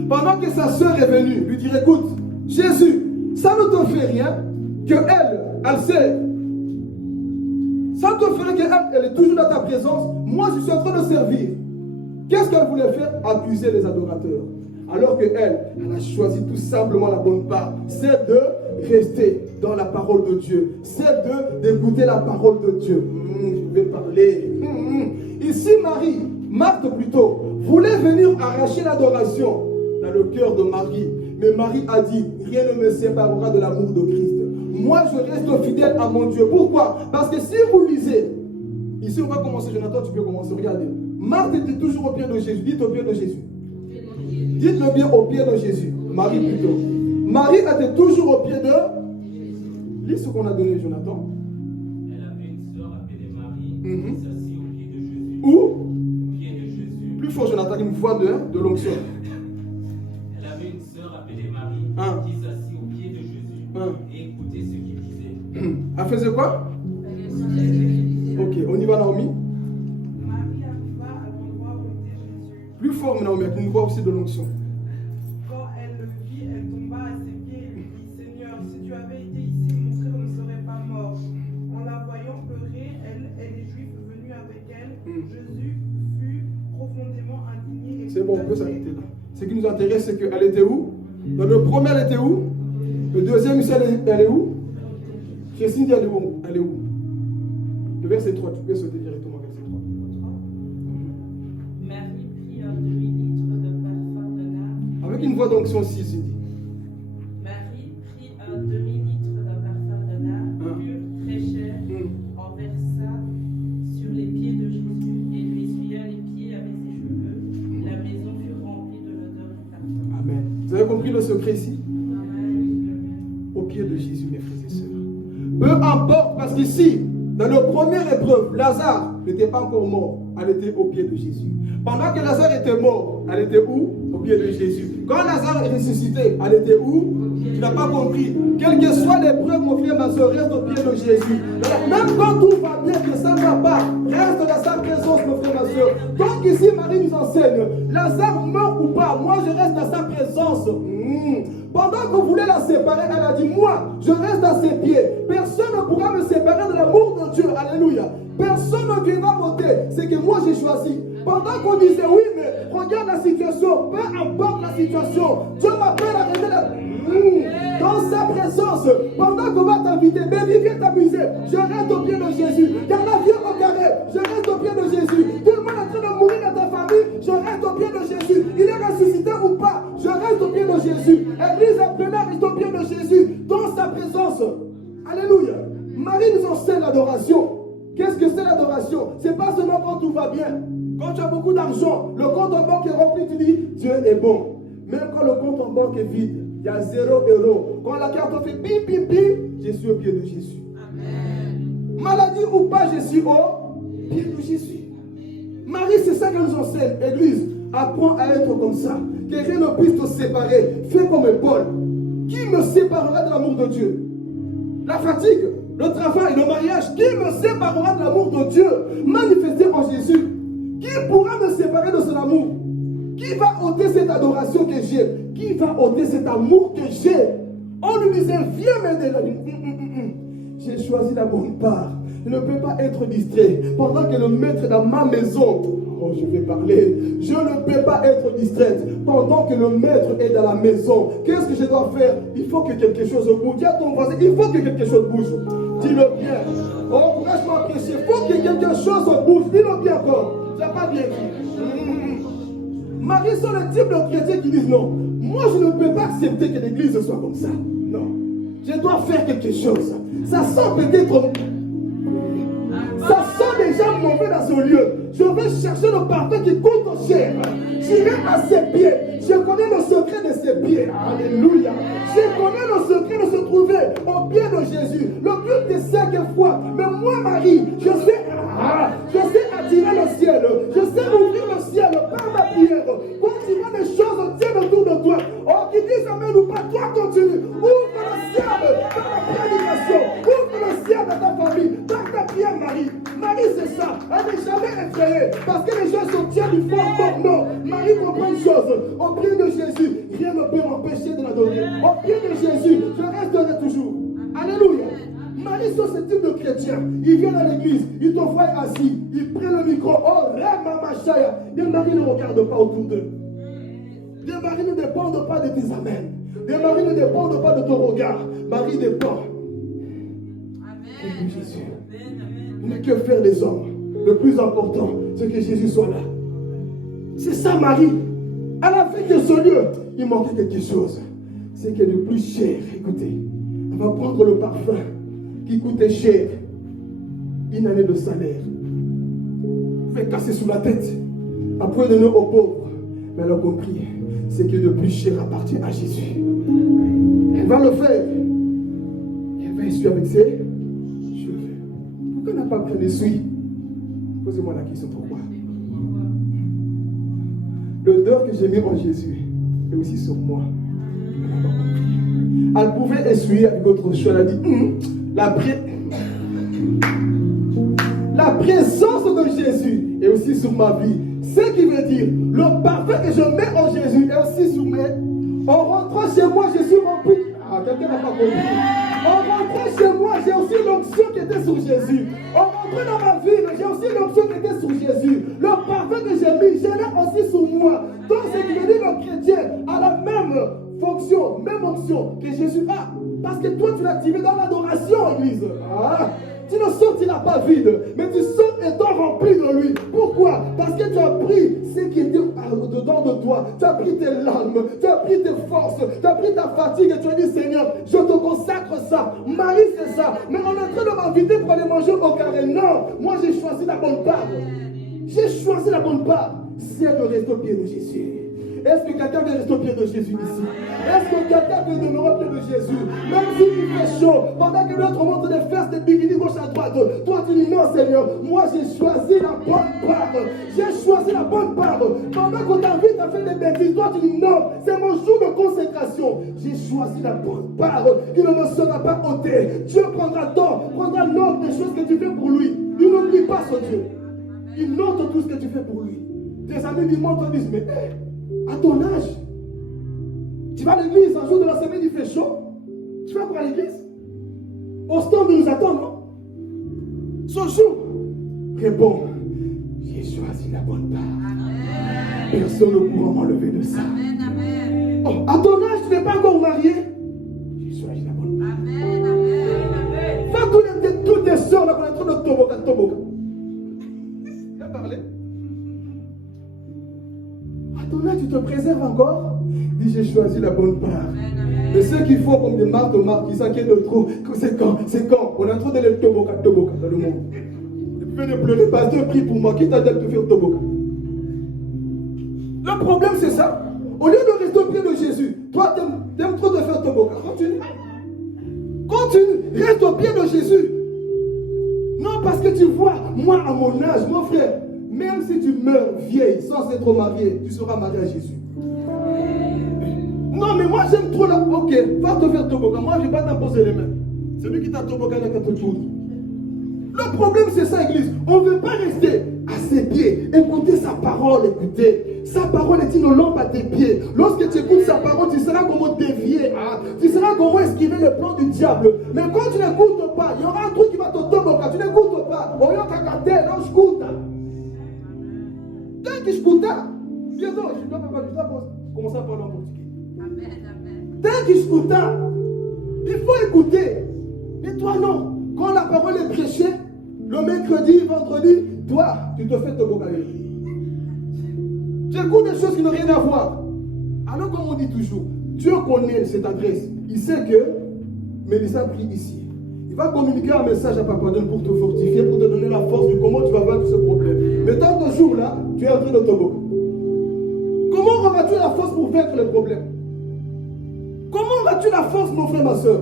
Pendant que sa sœur est venue, lui dire, écoute, Jésus, ça ne te fait rien que elle sait. Ça te ferait qu'elle est toujours dans ta présence. Moi, je suis en train de servir. Qu'est-ce qu'elle voulait faire? Accuser les adorateurs. Alors qu'elle a choisi tout simplement la bonne part. C'est de rester dans la parole de Dieu. C'est d'écouter la parole de Dieu. Je vais parler. Ici, Marthe plutôt, voulait venir arracher l'adoration dans le cœur de Marie. Mais Marie a dit, rien ne me séparera de l'amour de Christ. Moi, je reste fidèle à mon Dieu. Pourquoi? Parce que si vous lisez, ici on va commencer, Jonathan, tu peux commencer, regardez. Marthe était toujours au pied de Jésus. Dites au pied de Jésus. Dites-le bien au pied de Jésus. Marie plutôt. Marie était toujours au pied de... Lis ce qu'on a donné, Jonathan. Elle avait une sœur appelée Marie, qui s'assit au pied de Jésus. Où? Au pied de Jésus. Plus fort, Jonathan, une voix de l'onction. Elle avait une sœur appelée Marie, qui s'assit au pied de Jésus et écoutait ce qu'il disait. Elle faisait quoi? Ok, on y va, Naomi. Marie arriva à l'endroit où était Jésus. Plus fort, Naomi, avec une voix aussi de l'onction. Quand elle le vit, elle tomba à ses pieds et lui dit, peut s'arrêter là. Ce qui nous intéresse, c'est qu'elle était où? Dans le premier, elle était où? Le deuxième, elle est où? Christine dit, elle est où? Elle est où? Le verset 3, tu peux sauter directement au verset 3. Marie prit un demi-litre de parfum de nard. Avec une voix d'onction 6, il dit. Marie prit un demi-litre de parfum de nard, pur, très cher, en versa sur les pieds de Jésus et lui essuya les pieds avec ses cheveux. La maison fut remplie de l'odeur du parfum. Amen. Vous avez compris le secret ici? Amen. Au pied de Jésus, mes frères et sœurs. Peu importe, parce qu'ici, dans la première épreuve, Lazare n'était pas encore mort. Elle était au pied de Jésus. Pendant que Lazare était mort, elle était où? Au pied de Jésus. Quand Lazare est ressuscité, elle était où? Tu n'as pas compris. Quelle que soit l'épreuve, mon frère, ma soeur, reste au pied de Jésus. Même quand tout va bien, que ça ne va pas, reste dans sa présence, mon frère, ma soeur. Donc ici, Marie nous enseigne, Lazare meurt ou pas, moi je reste dans sa présence. Pendant qu'on voulait la séparer, elle a dit, moi, je reste à ses pieds. Personne ne pourra me séparer de l'amour de Dieu. Alléluia. Personne ne viendra m'ôter. C'est que moi j'ai choisi. Pendant qu'on disait, oui, mais regarde la situation, peu importe la situation, Dieu m'appelle à rester dans sa présence. Pendant qu'on va t'inviter, baby, viens t'amuser. Je reste au pied de Jésus. Carla, viens au carré. Je reste au pied de Jésus. Tout le monde est en train de mourir dans ta famille. Je reste au pied de Jésus. Il est ressuscité ou pas, je reste au pied de Jésus. Église appelée reste au pied de Jésus, dans sa présence. Alléluia. Marie nous enseigne l'adoration. Qu'est-ce que c'est l'adoration? C'est pas seulement quand tout va bien. Quand tu as beaucoup d'argent, le compte en banque est rempli, tu dis Dieu est bon. Même quand le compte en banque est vide, il y a 0 €. Quand la carte fait bip bip bip, je suis au pied de Jésus. Amen. Maladie ou pas, je suis au pied de Jésus. Marie, c'est ça qu'elle nous enseigne. Église, apprends à être comme ça. Que rien ne puisse te séparer. Fais comme Paul. Qui me séparera de l'amour de Dieu? La fatigue, le travail, le mariage. Qui me séparera de l'amour de Dieu manifesté en Jésus? Qui pourra me séparer de son amour? Qui va ôter cette adoration que j'ai? Qui va ôter cet amour que j'ai? On lui disait, viens m'aider. J'ai choisi la bonne part. Je ne peux pas être distrait. Pendant que le maître est dans ma maison, oh, je vais parler. Je ne peux pas être distraite. Pendant que le maître est dans la maison, qu'est-ce que je dois faire? Il faut que quelque chose bouge. Dis à ton voisin, il faut que quelque chose bouge. Dis-le bien. Encourage-moi à prêcher. Il faut que quelque chose bouge. Dis-le bien encore. Tu n'as pas bien dit. Marie sont le type de chrétiens qui disent non. Moi, je ne peux pas accepter que l'église soit comme ça. Non. Je dois faire quelque chose. Ça sent peut-être. Ça sent déjà mauvais dans ce lieu. Je vais chercher le parfum qui coûte cher. J'irai à ses pieds. Je connais le secret de ses pieds. Alléluia. Je connais le secret de se trouver au pied de Jésus. Le but de 5 fois. Mais moi, Marie, je sais attirer le ciel. Je sais ouvrir le ciel par ma prière. Quand tu vois des choses tiennent autour de toi. Oh, qui disent amen ou pas, toi continue. Ouvre le ciel par la prédication. Ouvre le ciel dans ta famille. Par ta prière, Marie. Marie, c'est ça. Elle n'est jamais effrayée. Parce que les gens se tiennent du fond mort. Non. Marie comprend une chose. Au pied de Jésus, rien ne peut m'empêcher de l'adorer. Au pied de Jésus, je resterai toujours. Alléluia. Marie sont ce type de chrétiens. Ils viennent à l'église, ils te voient assis, ils prennent le micro. Oh, Ramamachaya. Des maris ne regardent pas autour d'eux. Des maris ne dépendent pas de tes amens. Des maris ne dépendent pas de ton regard. Marie dépend. Amen. De Jésus. Il n'est que faire les hommes. Le plus important, c'est que Jésus soit là. C'est ça, Marie. À la fin de ce lieu, il manquait quelque chose. C'est que le plus cher, écoutez, on va prendre le parfum qui coûtait cher, une année de salaire, fait casser sous la tête, après donner aux pauvres. Mais elle a compris, c'est que le plus cher appartient à Jésus. Elle va le faire. Elle va essuyer avec ses cheveux. Pourquoi elle n'a pas pris l'essuie? Posez-moi la question, pourquoi? L'odeur que j'ai mis en Jésus est aussi sur moi. Elle pouvait essuyer avec autre chose. Elle a dit, la présence de Jésus est aussi sur ma vie. Ce qui veut dire, le parfum que je mets en Jésus est aussi sur mes. En rentrant chez moi, je suis rempli. Ah, quelqu'un n'a pas compris. En rentrant chez moi, j'ai aussi l'onction qui était sur Jésus. En rentrant dans ma ville, j'ai aussi l'onction qui était sur Jésus. Le parfum que j'ai mis, je l'ai aussi sur moi. Donc ce qui veut dire que le chrétien a la même fonction, même onction que Jésus a. Parce que toi, tu l'as activé dans l'adoration, Église. Ah. Tu ne sortiras pas vide, mais tu sors étant rempli de lui. Pourquoi? Parce que tu as pris ce qui était dedans de toi. Tu as pris tes larmes, tu as pris tes forces, tu as pris ta fatigue et tu as dit Seigneur, je te consacre ça. Marie, c'est ça. Mais on est en train de m'inviter pour aller manger au carré. Non, moi j'ai choisi la bonne part. J'ai choisi la bonne part. C'est de rester au pied de Jésus. Est-ce que quelqu'un veut rester au pied de Jésus ici? Est-ce que quelqu'un veut demeurer au pied de Jésus? Même s'il fait chaud, pendant que l'autre montre des fesses, des bikinis gauche à droite, toi tu dis non Seigneur, moi j'ai choisi la bonne part. J'ai choisi la bonne part. Pendant qu'on t'invite à faire des bêtises, toi tu dis non, c'est mon jour de consécration. J'ai choisi la bonne part qui ne me sera pas ôtée. Dieu prendra note des choses que tu fais pour lui. Il n'oublie pas ce Dieu. Il note tout ce que tu fais pour lui. Tes amis lui montrent, disent mais à ton âge, tu vas à l'église un jour de la semaine, il fait chaud. Tu vas pour l'église? Au stand de nous attendre, non? Ce jour, réponds, j'ai choisi la bonne part. Personne ne pourra m'enlever de ça. Amen, amen. Oh, à ton âge, tu n'es pas encore marié. J'ai choisi la bonne part. Amen, amen. Va toutes tes soeurs là qu'on est en train de toboka. Tu as parlé? À ton âge, tu te préserves encore. Dis, j'ai choisi la bonne part. Mais ceux qui font comme des marques, qui s'inquiètent de trop, c'est quand? On est en train de les toboka dans le monde. Ne pleurez pas, Dieu prie pour moi. Qui t'a dit de faire toboka? Le problème, c'est ça. Au lieu de rester au pied de Jésus, toi, t'aimes trop de faire toboka. Continue. Reste au pied de Jésus. Non, parce que tu vois, moi, à mon âge, mon frère, même si tu meurs vieille, sans être marié, tu seras marié à Jésus. Non, mais moi, j'aime trop la... Ok, va te faire toboka. Moi, je ne vais pas t'imposer les mains. Celui qui t'a toboka, il a qu'à te tourner. Le problème, c'est ça, Église. On ne veut pas rester à ses pieds. Écoutez sa parole, écoutez. Sa parole est une lampe à tes pieds. Lorsque tu écoutes sa parole, tu sauras comment dévier. Hein? Tu sauras comment esquiver le plan du diable. Mais quand tu n'écoutes pas, il y aura un truc qui va te toboka. Tu n'écoutes pas. On y a qu'à garder, non, je coûte. Dès que je coûte, bientôt, je dois commencer à parler en portugais. Amen, amen. Dès que je coûte, il faut écouter. Mais toi, non. Quand la parole est prêchée, le mercredi, vendredi, toi, tu te fais toboganer. Tu écoutes des choses qui n'ont rien à voir. Alors, comme on dit toujours, Dieu connaît cette adresse. Il sait que Mélissa prie ici. Il va communiquer un message à Papa Don pour te fortifier, pour te donner la force de comment tu vas vaincre ce problème. Mais dans ce jour-là, tu es en train de toboganer. Comment auras-tu la force pour vaincre le problème? Comment auras-tu la force, mon frère, ma soeur,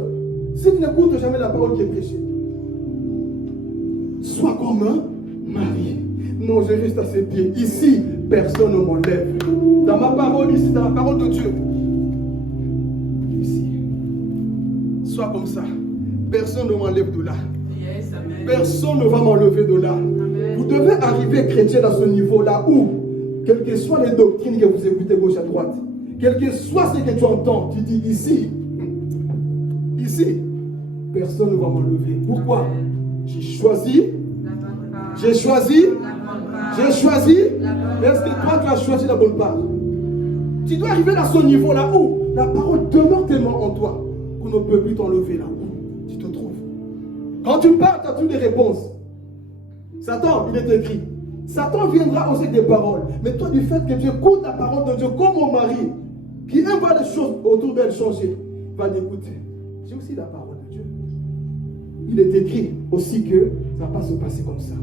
si tu n'écoutes jamais la parole qui est prêchée? Sois comme un mari. Non, je reste à ses pieds. Ici, personne ne m'enlève. Dans ma parole, ici, dans la parole de Dieu. Ici. Sois comme ça. Personne ne m'enlève de là. Yes, amen. Personne ne va m'enlever de là. Amen. Vous devez arriver chrétien dans ce niveau-là où, quelles que soient les doctrines que vous écoutez gauche à droite, quel que soit ce que tu entends, tu dis ici, personne ne va m'enlever. Pourquoi? J'ai choisi. Est-ce que toi, tu as choisi la bonne part? Tu dois arriver à ce niveau-là où la parole demeure tellement en toi qu'on ne peut plus t'enlever là où tu te trouves. Quand tu parles, tu as toutes les réponses. Satan, il est écrit. Satan viendra aussi avec des paroles. Mais toi, du fait que tu écoutes la parole de Dieu comme mon mari, qui aime voir les choses autour d'elle changer, va d'écouter. J'ai aussi la parole de Dieu. Il est écrit aussi que ça ne va pas se passer comme ça.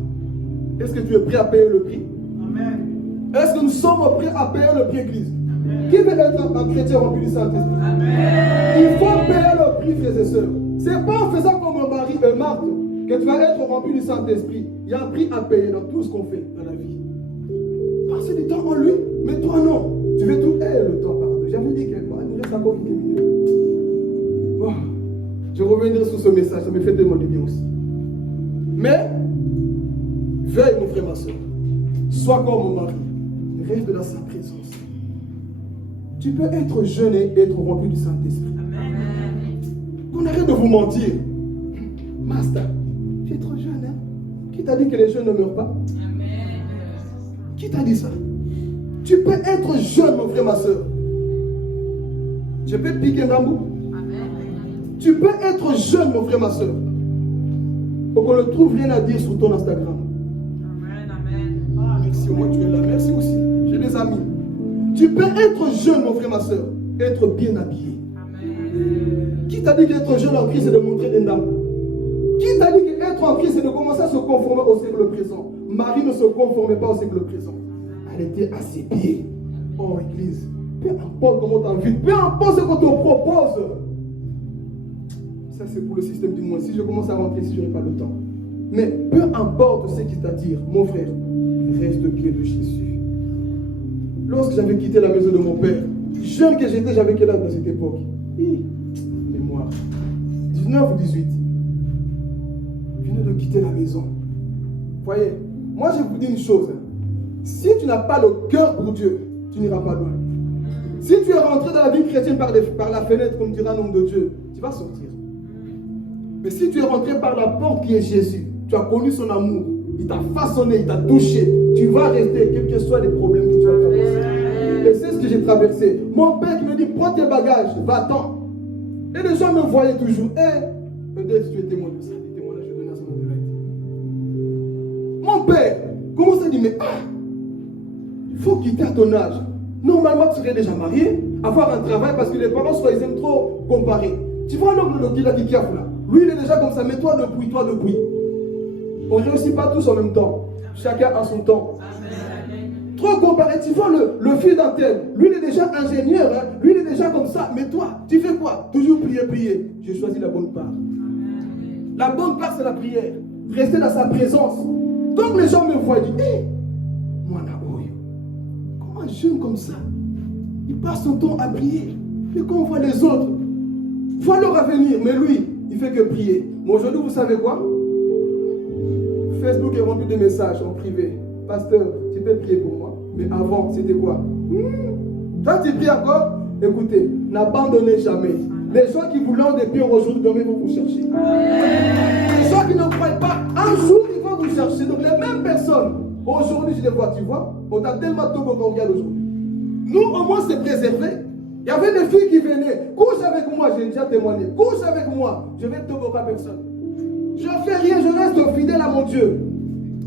Est-ce que tu es prêt à payer le prix? Amen. Est-ce que nous sommes prêts à payer le prix, Église? Amen. Qui veut être un chrétien rempli du Saint-Esprit? Amen. Il faut payer le prix, frères et sœurs. Ce n'est pas en faisant comme un mari et Marthe que tu vas être rempli du Saint-Esprit. Il y a un prix à payer dans tout ce qu'on fait dans la vie. Passer du temps en lui, mais toi non. Tu veux tout le temps, pardon. J'avais dit qu'il nous reste encore quelques minutes. Bon, je reviendrai sur ce message, ça me fait tellement du bien aussi. Mais, veille mon frère, ma soeur. Sois comme mon mari. Reste dans sa présence. Tu peux être jeune et être rempli du Saint-Esprit. Amen. On arrête de vous mentir. Master, tu es trop jeune, hein? Qui t'a dit que les jeunes ne meurent pas? Amen. Qui t'a dit ça? Tu peux être jeune, mon frère, ma soeur. Je peux piquer un bambou. Tu peux être jeune, mon frère, ma soeur. Pour qu'on ne trouve rien à dire sur ton Instagram. Merci, au moins tu es là. Merci aussi. J'ai des amis. Tu peux être jeune, mon frère, ma soeur. Être bien habillé. Qui t'a dit qu'être jeune en Christ, c'est de montrer des dames? Qui t'a dit qu'être en Christ, c'est de commencer à se conformer au siècle présent? Marie ne se conformait pas au siècle présent. Elle était à ses pieds. Oh, Église, peu importe comment tu as vu, peu importe ce qu'on te propose. Ça, c'est pour le système du monde. Si je commence à rentrer, si je n'ai pas le temps. Mais peu importe ce qu'il t'a dit, mon frère, reste au pied de Jésus. Lorsque j'avais quitté la maison de mon père, jeune que j'étais, j'avais quel âge dans cette époque? Mémoire. 19 ou 18. Je venais de quitter la maison. Voyez, moi je vous dis une chose. Si tu n'as pas le cœur pour Dieu, tu n'iras pas loin. Si tu es rentré dans la vie chrétienne par la fenêtre, comme dira un homme de Dieu, tu vas sortir. Mais si tu es rentré par la porte qui est Jésus, tu as connu son amour, il t'a façonné, il t'a touché, tu vas rester, quels que soient les problèmes que tu as traversés. Et c'est ce que j'ai traversé. Mon père qui me dit, prends tes bagages, va-t'en. Et les gens me voyaient toujours. Peut-être tu es témoin de ça. Des témoignages, je donne à son nom. Mon père commence à dire, mais il faut quitter à ton âge. Normalement, tu serais déjà marié, avoir un travail, parce que les parents, soit ils aiment trop comparer. Tu vois l'homme qui là. Lui, il est déjà comme ça, mais toi depuis. On ne réussit pas tous en même temps. Chacun a son temps. Trop comparé, tu vois le fils d'un tel. Lui, il est déjà ingénieur, hein? Lui, il est déjà comme ça. Mais toi, tu fais quoi? Toujours prier. J'ai choisi la bonne part. La bonne part, c'est la prière. Rester dans sa présence. Donc les gens me voient, ils disent, moi, comment un jeune comme ça, il passe son temps à prier. Et quand on voit les autres, voit leur avenir, mais lui, il fait que prier. Mais aujourd'hui, vous savez quoi? Facebook est rempli de messages en privé. Pasteur, tu peux prier pour moi. Mais avant, c'était quoi? Toi, tu pries encore? Écoutez, n'abandonnez jamais. Les gens qui vous lancent des pierres aujourd'hui, demain, ils vont vous chercher. Les gens qui ne croient pas, un jour, ils vont vous chercher. Donc, les mêmes personnes, aujourd'hui, je les vois, tu vois, on t'a tellement tôt qu'on regarde aujourd'hui. Nous, au moins, c'est préservé. Il y avait des filles qui venaient, couche avec moi, j'ai déjà témoigné, couche avec moi, je vais te toboquer à personne. Je ne fais rien, je reste fidèle à mon Dieu.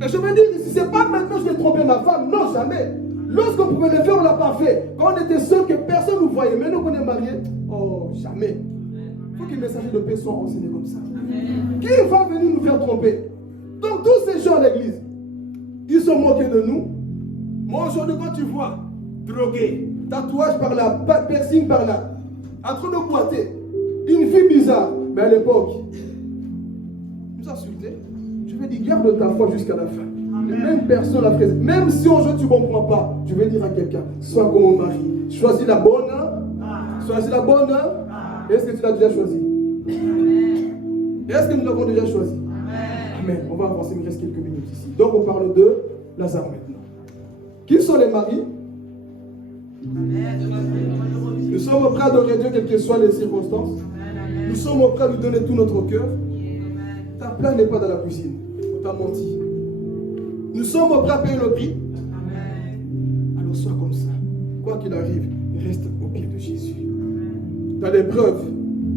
Et je me dis, si ce n'est pas maintenant que je vais tromper ma femme, non, jamais. Lorsqu'on pouvait le faire, on ne l'a pas fait. Quand on était seul, que personne ne nous voyait, maintenant qu'on est mariés, oh, jamais. Il faut que les messagers de paix soient enseignés comme ça. Qui va venir nous faire tromper? Donc, tous ces gens à l'église, ils sont moqués de nous. Moi, aujourd'hui, quand tu vois, drogué, tatouage par là, piercing par là, en train de boiter, une fille bizarre, mais à l'époque, nous insulter. Je vais dire, garde ta foi jusqu'à la fin. Même personne la fait. Même si aujourd'hui tu ne comprends pas, je vais dire à quelqu'un, sois comme mon mari. Choisis la bonne. Choisis la bonne. Est-ce que tu l'as déjà choisi? Est-ce que nous l'avons déjà choisi? Amen. On va avancer, il me reste quelques minutes ici. Donc on parle de Lazare maintenant. Qui sont les maris? Nous sommes prêts à adorer Dieu quelles que soient les circonstances. Nous sommes prêts à lui donner tout notre cœur. Ta place n'est pas dans la cuisine. On t'a menti. Nous sommes prêts à payer le prix. Alors sois comme ça. Quoi qu'il arrive, reste au pied de Jésus. Dans l'épreuve,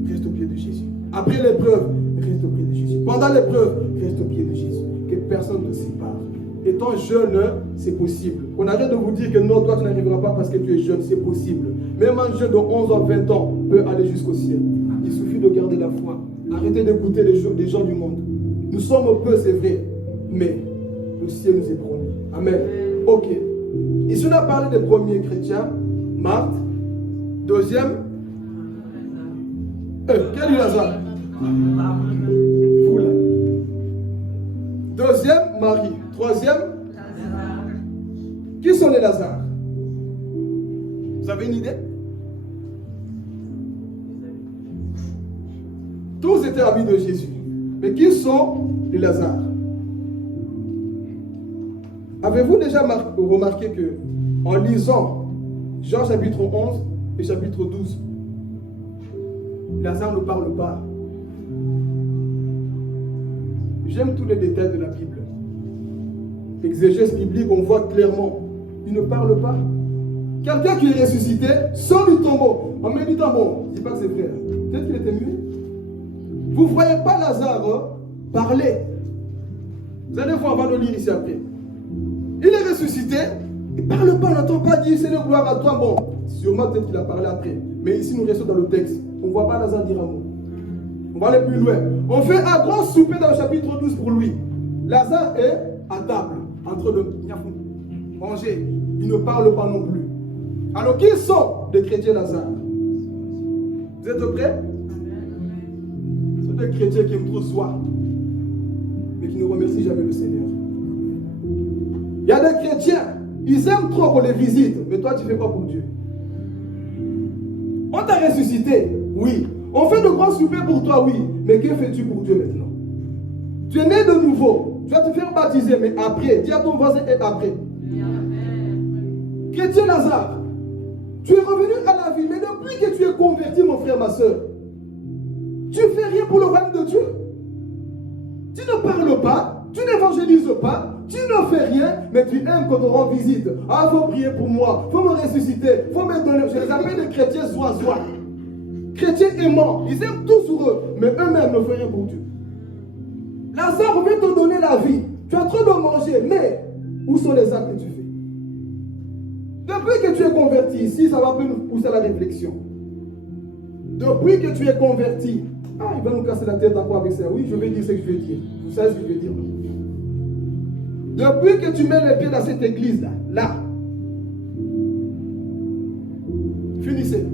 reste au pied de Jésus. Après l'épreuve, reste au pied de Jésus. Pendant l'épreuve, reste au pied de Jésus. Que personne ne te sépare. Étant jeune, c'est possible. On arrête de vous dire que non, toi tu n'arriveras pas parce que tu es jeune. C'est possible. Même un jeune de 11 ans, 20 ans peut aller jusqu'au ciel. Il suffit de garder la foi. Arrêtez d'écouter les gens du monde. Nous sommes peu, c'est vrai. Mais le ciel nous est promis. Amen. Ok. Ici, on a parlé des premiers chrétiens. Marthe. Deuxième. Quel est Lazare? Vous là. Deuxième, Marie. Troisième, qui sont les Lazare? Vous avez une idée? Tous étaient amis de Jésus. Mais qui sont les Lazare? Avez-vous déjà remarqué que, en lisant Jean chapitre 11 et chapitre 12, Lazare ne parle pas? J'aime tous les détails de la Bible. L'exégèse biblique, on voit clairement, il ne parle pas. quelqu'un qui est ressuscité sort du tombeau. En méditant, bon, je ne dis pas que c'est vrai. Peut-être qu'il était mieux. Vous ne voyez pas Lazare parler. Vous allez voir, on va le lire ici après. Il est ressuscité. Il ne parle pas, on n'entend pas dire Seigneur, gloire à toi. Bon, sûrement peut-être qu'il a parlé après. Mais ici, nous restons dans le texte. On ne voit pas Lazare dire un mot. On va aller plus loin. On fait un grand souper dans le chapitre 12 pour lui. Lazare est à table, en train de manger. Il ne parle pas non plus. Alors, qui sont les chrétiens Lazare? Vous êtes prêts? Ce sont des chrétiens qui aiment trop soi, mais qui ne remercient jamais le Seigneur. Il y a des chrétiens, ils aiment trop qu'on les visite, mais toi, tu fais quoi pour Dieu? On t'a ressuscité, oui. On fait de grands soupers pour toi, oui. Mais que fais-tu pour Dieu maintenant? Tu es né de nouveau. Tu vas te faire baptiser, mais après, dis à ton voisin et après. Chrétien Lazare, tu es revenu à la vie, mais depuis que tu es converti, mon frère, ma soeur, tu ne fais rien pour le royaume de Dieu. Tu ne parles pas, tu n'évangélises pas, tu ne fais rien, mais tu aimes qu'on te rend visite. Ah, il faut prier pour moi, il faut me ressusciter, il faut me donner. Je les appelle des chrétiens sois-sois. Chrétiens aimants, ils aiment tout sur eux, mais eux-mêmes ne font rien pour Dieu. Lazare veut te donner la vie. Tu es en train de manger, mais où sont les actes que tu fais? Depuis que tu es converti, ici, ça va un peu nous pousser à la réflexion. Depuis que tu es converti, il va nous casser la tête encore avec ça. Oui, je vais dire ce que je vais dire. Vous savez ce que je vais dire, non? Depuis que tu mets les pieds dans cette église-là, là, finissez.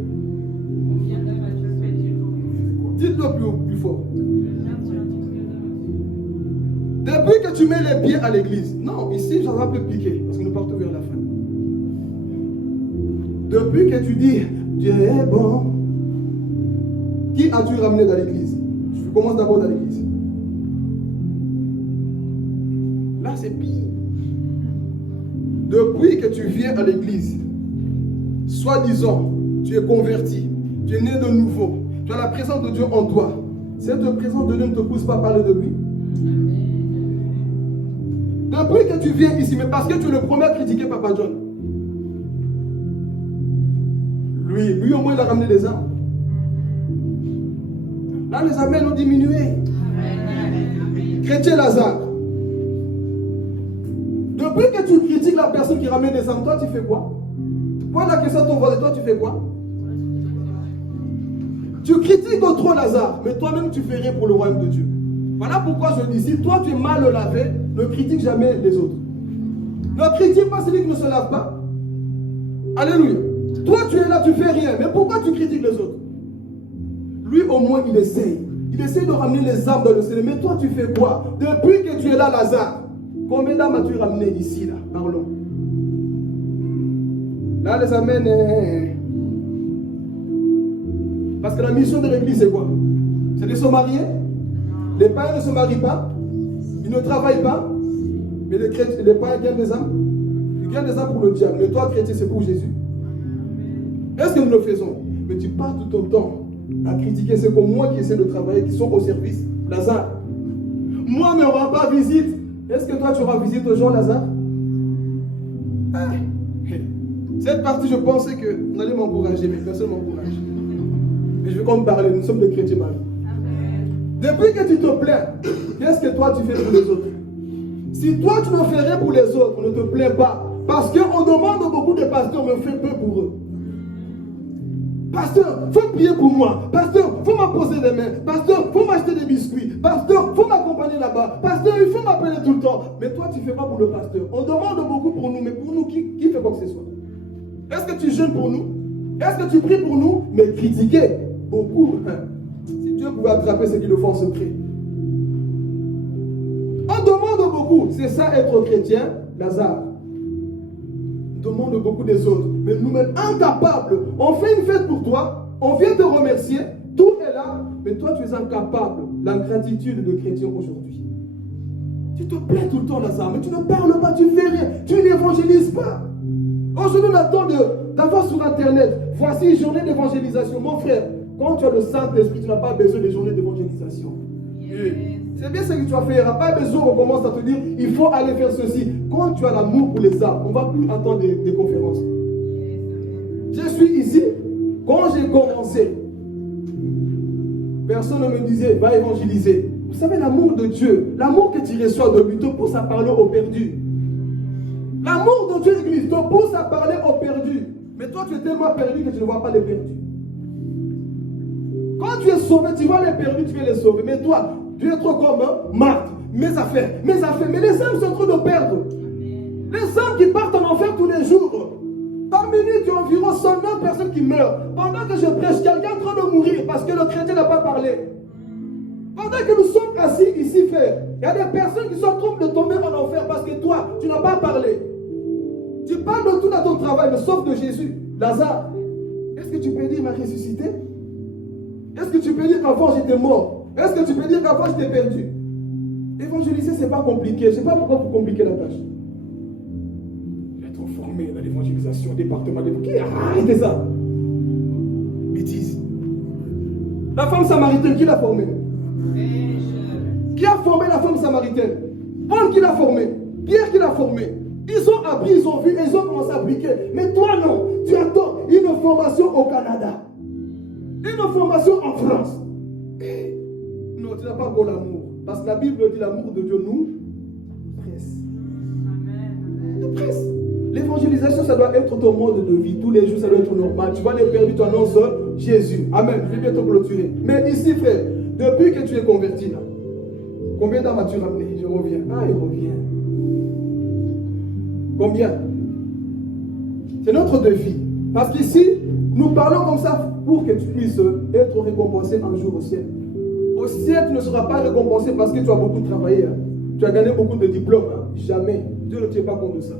Dites-le plus fort. Depuis que tu mets les pieds à l'église. Non, ici, j'en ai un peu piqué, parce que nous partons vers la fin. Depuis que tu dis, Dieu est bon, qui as-tu ramené dans l'église? Je commence d'abord dans l'église. Là, c'est pire. Depuis que tu viens à l'église, soi-disant, tu es converti, tu es né de nouveau, tu as la présence de Dieu en toi. Cette présence de Dieu ne te pousse pas à parler de lui. Depuis que tu viens ici, mais parce que tu es le premier à critiquer Papa John. Lui au moins il a ramené des armes. Là les amens ont diminué. Chrétien Lazare. Depuis que tu critiques la personne qui ramène des armes, toi tu fais quoi? Pose la question à ton voisin, toi tu fais quoi? Tu critiques trop Lazare, mais toi-même tu fais rien pour le royaume de Dieu. Voilà pourquoi je dis, si toi tu es mal lavé, ne critique jamais les autres. Ne critique pas celui qui ne se lave pas. Alléluia. Toi tu es là, tu fais rien, mais pourquoi tu critiques les autres? Lui au moins il essaye. Il essaye de ramener les âmes dans le ciel. Mais toi tu fais quoi? Depuis que tu es là, Lazare, combien d'âmes as-tu ramené ici là? Parlons. Là les amènes. Parce que la mission de l'église c'est quoi? C'est de se marier. Les païens ne se marient pas. Ils ne travaillent pas. Mais les païens gagnent des âmes. Ils gagnent des âmes pour le diable. Mais toi chrétien c'est pour Jésus. Est-ce que nous le faisons? Mais tu passes tout ton temps à critiquer ceux comme moi qui essaient de travailler, qui sont au service. Lazare. Moi ne rends pas visite. Est-ce que toi tu auras visite aux gens, Lazare? Cette partie je pensais que vous allez m'encourager, mais personne ne m'encourage. Mais je vais comme parler, nous sommes des chrétiens mariés. Depuis que tu te plains, qu'est-ce que toi tu fais pour les autres? Si toi tu ne fais rien pour les autres, ne te plains pas. Parce qu'on demande beaucoup de pasteurs, mais on fait peu pour eux. Pasteur, faut prier pour moi. Pasteur, faut m'apposer des mains. Pasteur, faut m'acheter des biscuits. Pasteur, faut m'accompagner là-bas. Pasteur, il faut m'appeler tout le temps. Mais toi, tu ne fais pas pour le pasteur. On demande beaucoup pour nous, mais pour nous, qui fait quoi que ce soit? Est-ce que tu jeûnes pour nous? Est-ce que tu pries pour nous? Mais critiquer beaucoup. Si Dieu pouvait attraper ceux qui le font en secret. On demande beaucoup. C'est ça être chrétien, Lazare. On demande beaucoup des autres. Mais nous-mêmes incapables. On fait une fête pour toi. On vient te remercier. Tout est là. Mais toi, tu es incapable. L'ingratitude de chrétien aujourd'hui. Tu te plains tout le temps, Lazare. Mais tu ne parles pas, tu ne fais rien. Tu n'évangélises pas. Aujourd'hui, on attend d'avoir sur Internet. Voici une journée d'évangélisation. Mon frère, quand tu as le Saint-Esprit, tu n'as pas besoin de journées d'évangélisation. C'est bien ce que tu vas faire. Il n'y aura pas besoin, on commence à te dire, il faut aller faire ceci. Quand tu as l'amour pour les âmes, on ne va plus attendre des conférences. Je suis ici. Quand j'ai commencé, personne ne me disait, va évangéliser. Vous savez, l'amour de Dieu, l'amour que tu reçois de lui te pousse à parler aux perdus. L'amour de Dieu, l'Église, te pousse à parler aux perdus. Mais toi, tu es tellement perdu que tu ne vois pas les perdus. Quand tu es sauvé, tu vois les perdus, tu veux les sauver. Mais toi, tu es trop comme Marthe. Mes affaires. Mais les âmes sont en train de perdre. Les âmes qui partent en enfer tous les jours. Parmi nous, il y a environ 109 personnes qui meurent. Pendant que je prêche, quelqu'un est en train de mourir parce que le chrétien n'a pas parlé. Pendant que nous sommes assis ici, frère, il y a des personnes qui sont en train de tomber en enfer parce que toi, tu n'as pas parlé. Tu parles de tout dans ton travail, mais sauf de Jésus. Lazare, est-ce que tu peux dire qu'il m'a ressuscité? Est-ce que tu peux dire qu'avant j'étais mort? Est-ce que tu peux dire qu'avant j'étais perdu? Évangéliser, ce n'est pas compliqué. Je ne sais pas pourquoi vous compliquez la tâche. Être formé dans l'évangélisation, département de... Qui a arrêté ça? Bêtise. La femme samaritaine, qui l'a formée? Qui a formé la femme samaritaine? Paul qui l'a formée? Pierre qui l'a formée? Ils ont appris, ils ont vu, ils ont commencé à appliquer. Mais toi non, tu attends une formation au Canada. Une formation en France. Non, tu n'as pas encore l'amour. Parce que la Bible dit l'amour de Dieu nous presse. Nous presse. L'évangélisation, ça doit être ton mode de vie. Tous les jours, ça doit être normal. Tu vois les perdus, tu annonces Jésus. Amen. Je vais bientôt clôturer. Mais ici, frère, depuis que tu es converti, là, combien d'âmes as-tu ramené? Je reviens. Ah, il revient. Combien? C'est notre défi. Parce qu'ici, nous parlons comme ça pour que tu puisses être récompensé un jour au ciel. Au ciel, tu ne seras pas récompensé parce que tu as beaucoup travaillé. Hein. Tu as gagné beaucoup de diplômes. Hein. Jamais. Dieu ne tient pas compte de ça.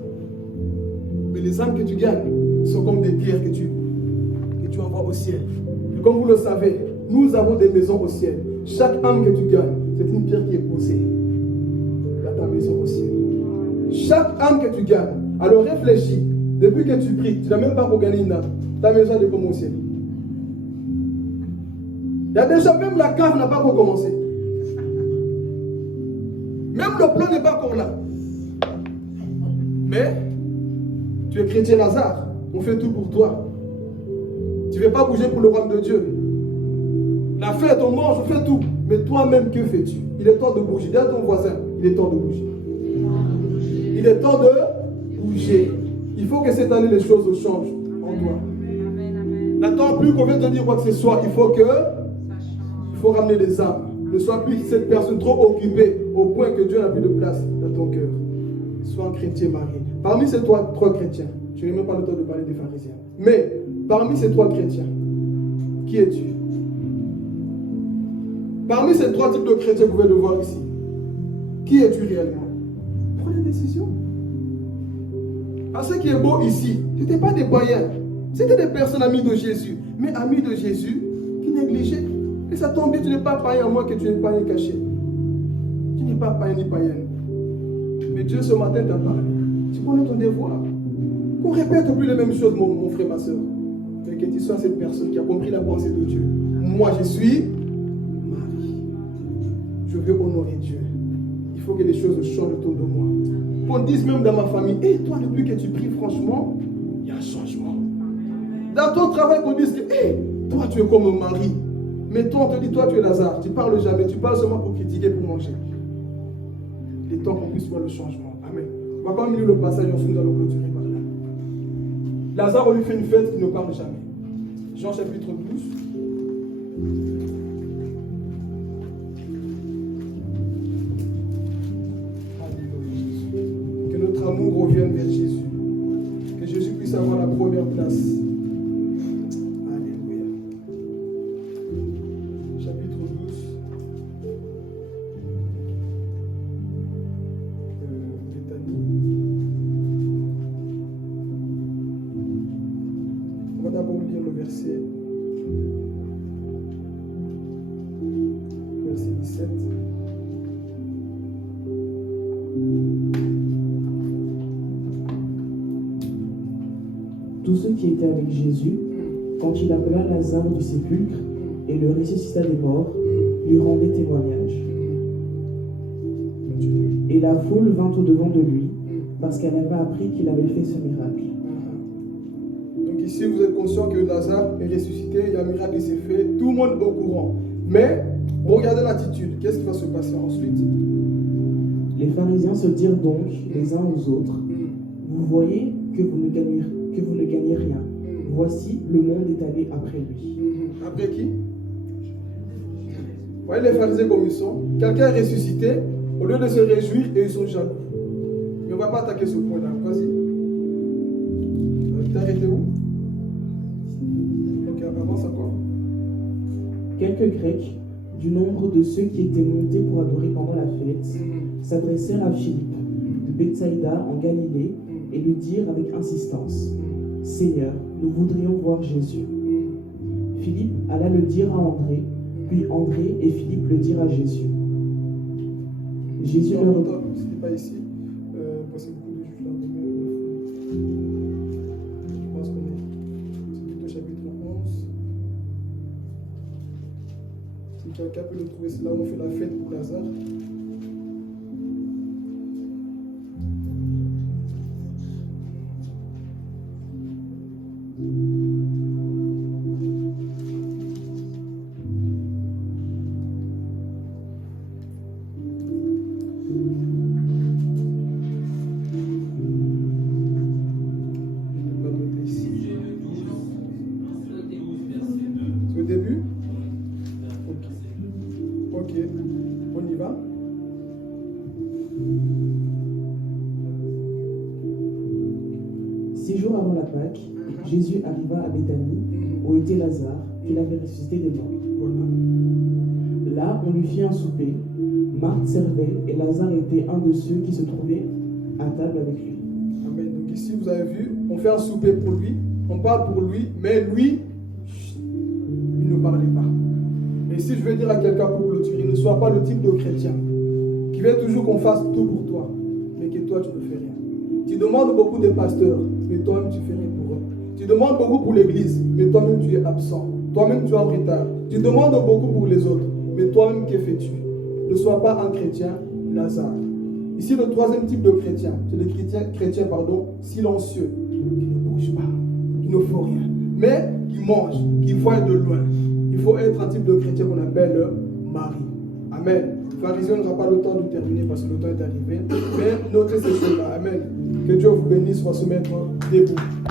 Mais les âmes que tu gagnes sont comme des pierres que tu envoies au ciel. Et comme vous le savez, nous avons des maisons au ciel. Chaque âme que tu gagnes, c'est une pierre qui est posée dans ta maison au ciel. Chaque âme que tu gagnes, alors réfléchis. Depuis que tu pries, tu n'as même pas pour gagner une âme. Ta maison est comme au ciel. Il y a déjà même la cave n'a pas encore commencé. Même le plan n'est pas encore là. Mais tu es chrétien Lazare. On fait tout pour toi. Tu ne veux pas bouger pour le royaume de Dieu. La fête, on mange, on fait tout. Mais toi-même, que fais-tu? Il est temps de bouger. Dis à ton voisin, il est temps de bouger. Il est temps de bouger. Il faut que cette année, les choses changent en toi. N'attends plus qu'on vienne te dire quoi que ce soit. Il faut ramener des âmes. Ne sois plus cette personne trop occupée au point que Dieu n'a plus de place dans ton cœur. Sois un chrétien marié. Parmi ces trois chrétiens, je n'ai même pas le temps de parler des pharisiens. Mais parmi ces trois chrétiens, qui es-tu? Parmi ces trois types de chrétiens que vous pouvez le voir ici, qui es-tu réellement? Prends des décisions. Parce que ce qui est beau ici, ce n'étaient pas des païens. C'était des personnes amies de Jésus. Mais amies de Jésus qui négligeaient. Et ça tombe bien, tu n'es pas païen à moins que tu n'es pas caché. Tu n'es pas païen ni païenne. Mais Dieu ce matin t'a parlé. Tu connais ton devoir. Qu'on répète plus les mêmes choses, mon frère, ma soeur. Mais que tu sois cette personne qui a compris la pensée de Dieu. Moi, je suis Marie. Je veux honorer Dieu. Il faut que les choses changent autour de moi. Qu'on dise même dans ma famille, hé, toi, depuis que tu pries, franchement, il y a un changement. Dans ton travail, qu'on dise que, hé, toi, tu es comme Marie. Mais toi, on te dit, toi, tu es Lazare. Tu parles jamais. Tu parles seulement pour critiquer, pour manger. Il est temps qu'on puisse voir le changement. Amen. On va quand même lire le passage, ensuite nous allons clôturer par là. Lazare, on lui fait une fête qui ne parle jamais. Jean chapitre 12. Alléluia. Que notre amour revienne vers Jésus. Que Jésus puisse avoir la première place. Verset 17. Tous ceux qui étaient avec Jésus, quand il appela Lazare du sépulcre et le ressuscita des morts, lui rendaient témoignage. Et la foule vint au-devant de lui, parce qu'elle avait appris qu'il avait fait ce miracle. Donc ici vous êtes conscient que Lazare est ressuscité, il y a un miracle qui s'est fait, tout le monde est au courant. Mais regardez l'attitude, qu'est-ce qui va se passer ensuite? Les pharisiens se dirent donc les uns aux autres, vous voyez que vous ne gagnez rien. Voici, le monde est allé après lui. Après qui? Vous voyez les pharisiens comme ils sont. Quelqu'un est ressuscité, au lieu de se réjouir, et ils sont jaloux. Mais on ne va pas attaquer ce point-là. Vas-y. T'as arrêté où? Ok, avance encore. Quelques Grecs, du nombre de ceux qui étaient montés pour adorer pendant la fête, s'adressèrent à Philippe, de Bethsaïda en Galilée, et lui dirent avec insistance, Seigneur, nous voudrions voir Jésus. Philippe alla le dire à André, puis André et Philippe le dirent à Jésus. Jésus leur dit, c'était pas ici. Voici beaucoup de juges là. Je pense qu'on est plutôt chapitre 11. Si quelqu'un peut le trouver, c'est là où on fait la fête pour Lazare. C'est au début? Ok, on y va. Six jours avant la Pâque, Jésus arriva à Béthanie, où était Lazare, qu'il avait ressuscité des morts. Voilà. Là, on lui fit un souper. Marthe servait et Lazare était un de ceux qui se trouvaient à table avec lui. Amen. Donc ici, vous avez vu, on fait un souper pour lui, on parle pour lui, mais lui, il ne parlait pas. Et si je veux dire à quelqu'un pour clôturer, ne sois pas le type de chrétien qui veut toujours qu'on fasse tout pour toi, mais que toi, tu ne fais rien. Tu demandes beaucoup des pasteurs, mais toi-même, tu fais rien pour eux. Tu demandes beaucoup pour l'église, mais toi-même, tu es absent. Toi-même, tu es en retard. Tu demandes beaucoup pour les autres, mais toi-même, que fais-tu? Ne sois pas un chrétien Lazare. Ici, le troisième type de chrétien, c'est le chrétien silencieux, qui ne bouge pas, qui ne fait rien, mais qui mange, qui voit de loin. Il faut être un type de chrétien qu'on appelle Marie. Amen. Pharisien n'aura pas le temps de terminer parce que le temps est arrivé, mais notez ces choses-là. Amen. Que Dieu vous bénisse, on va se mettre debout.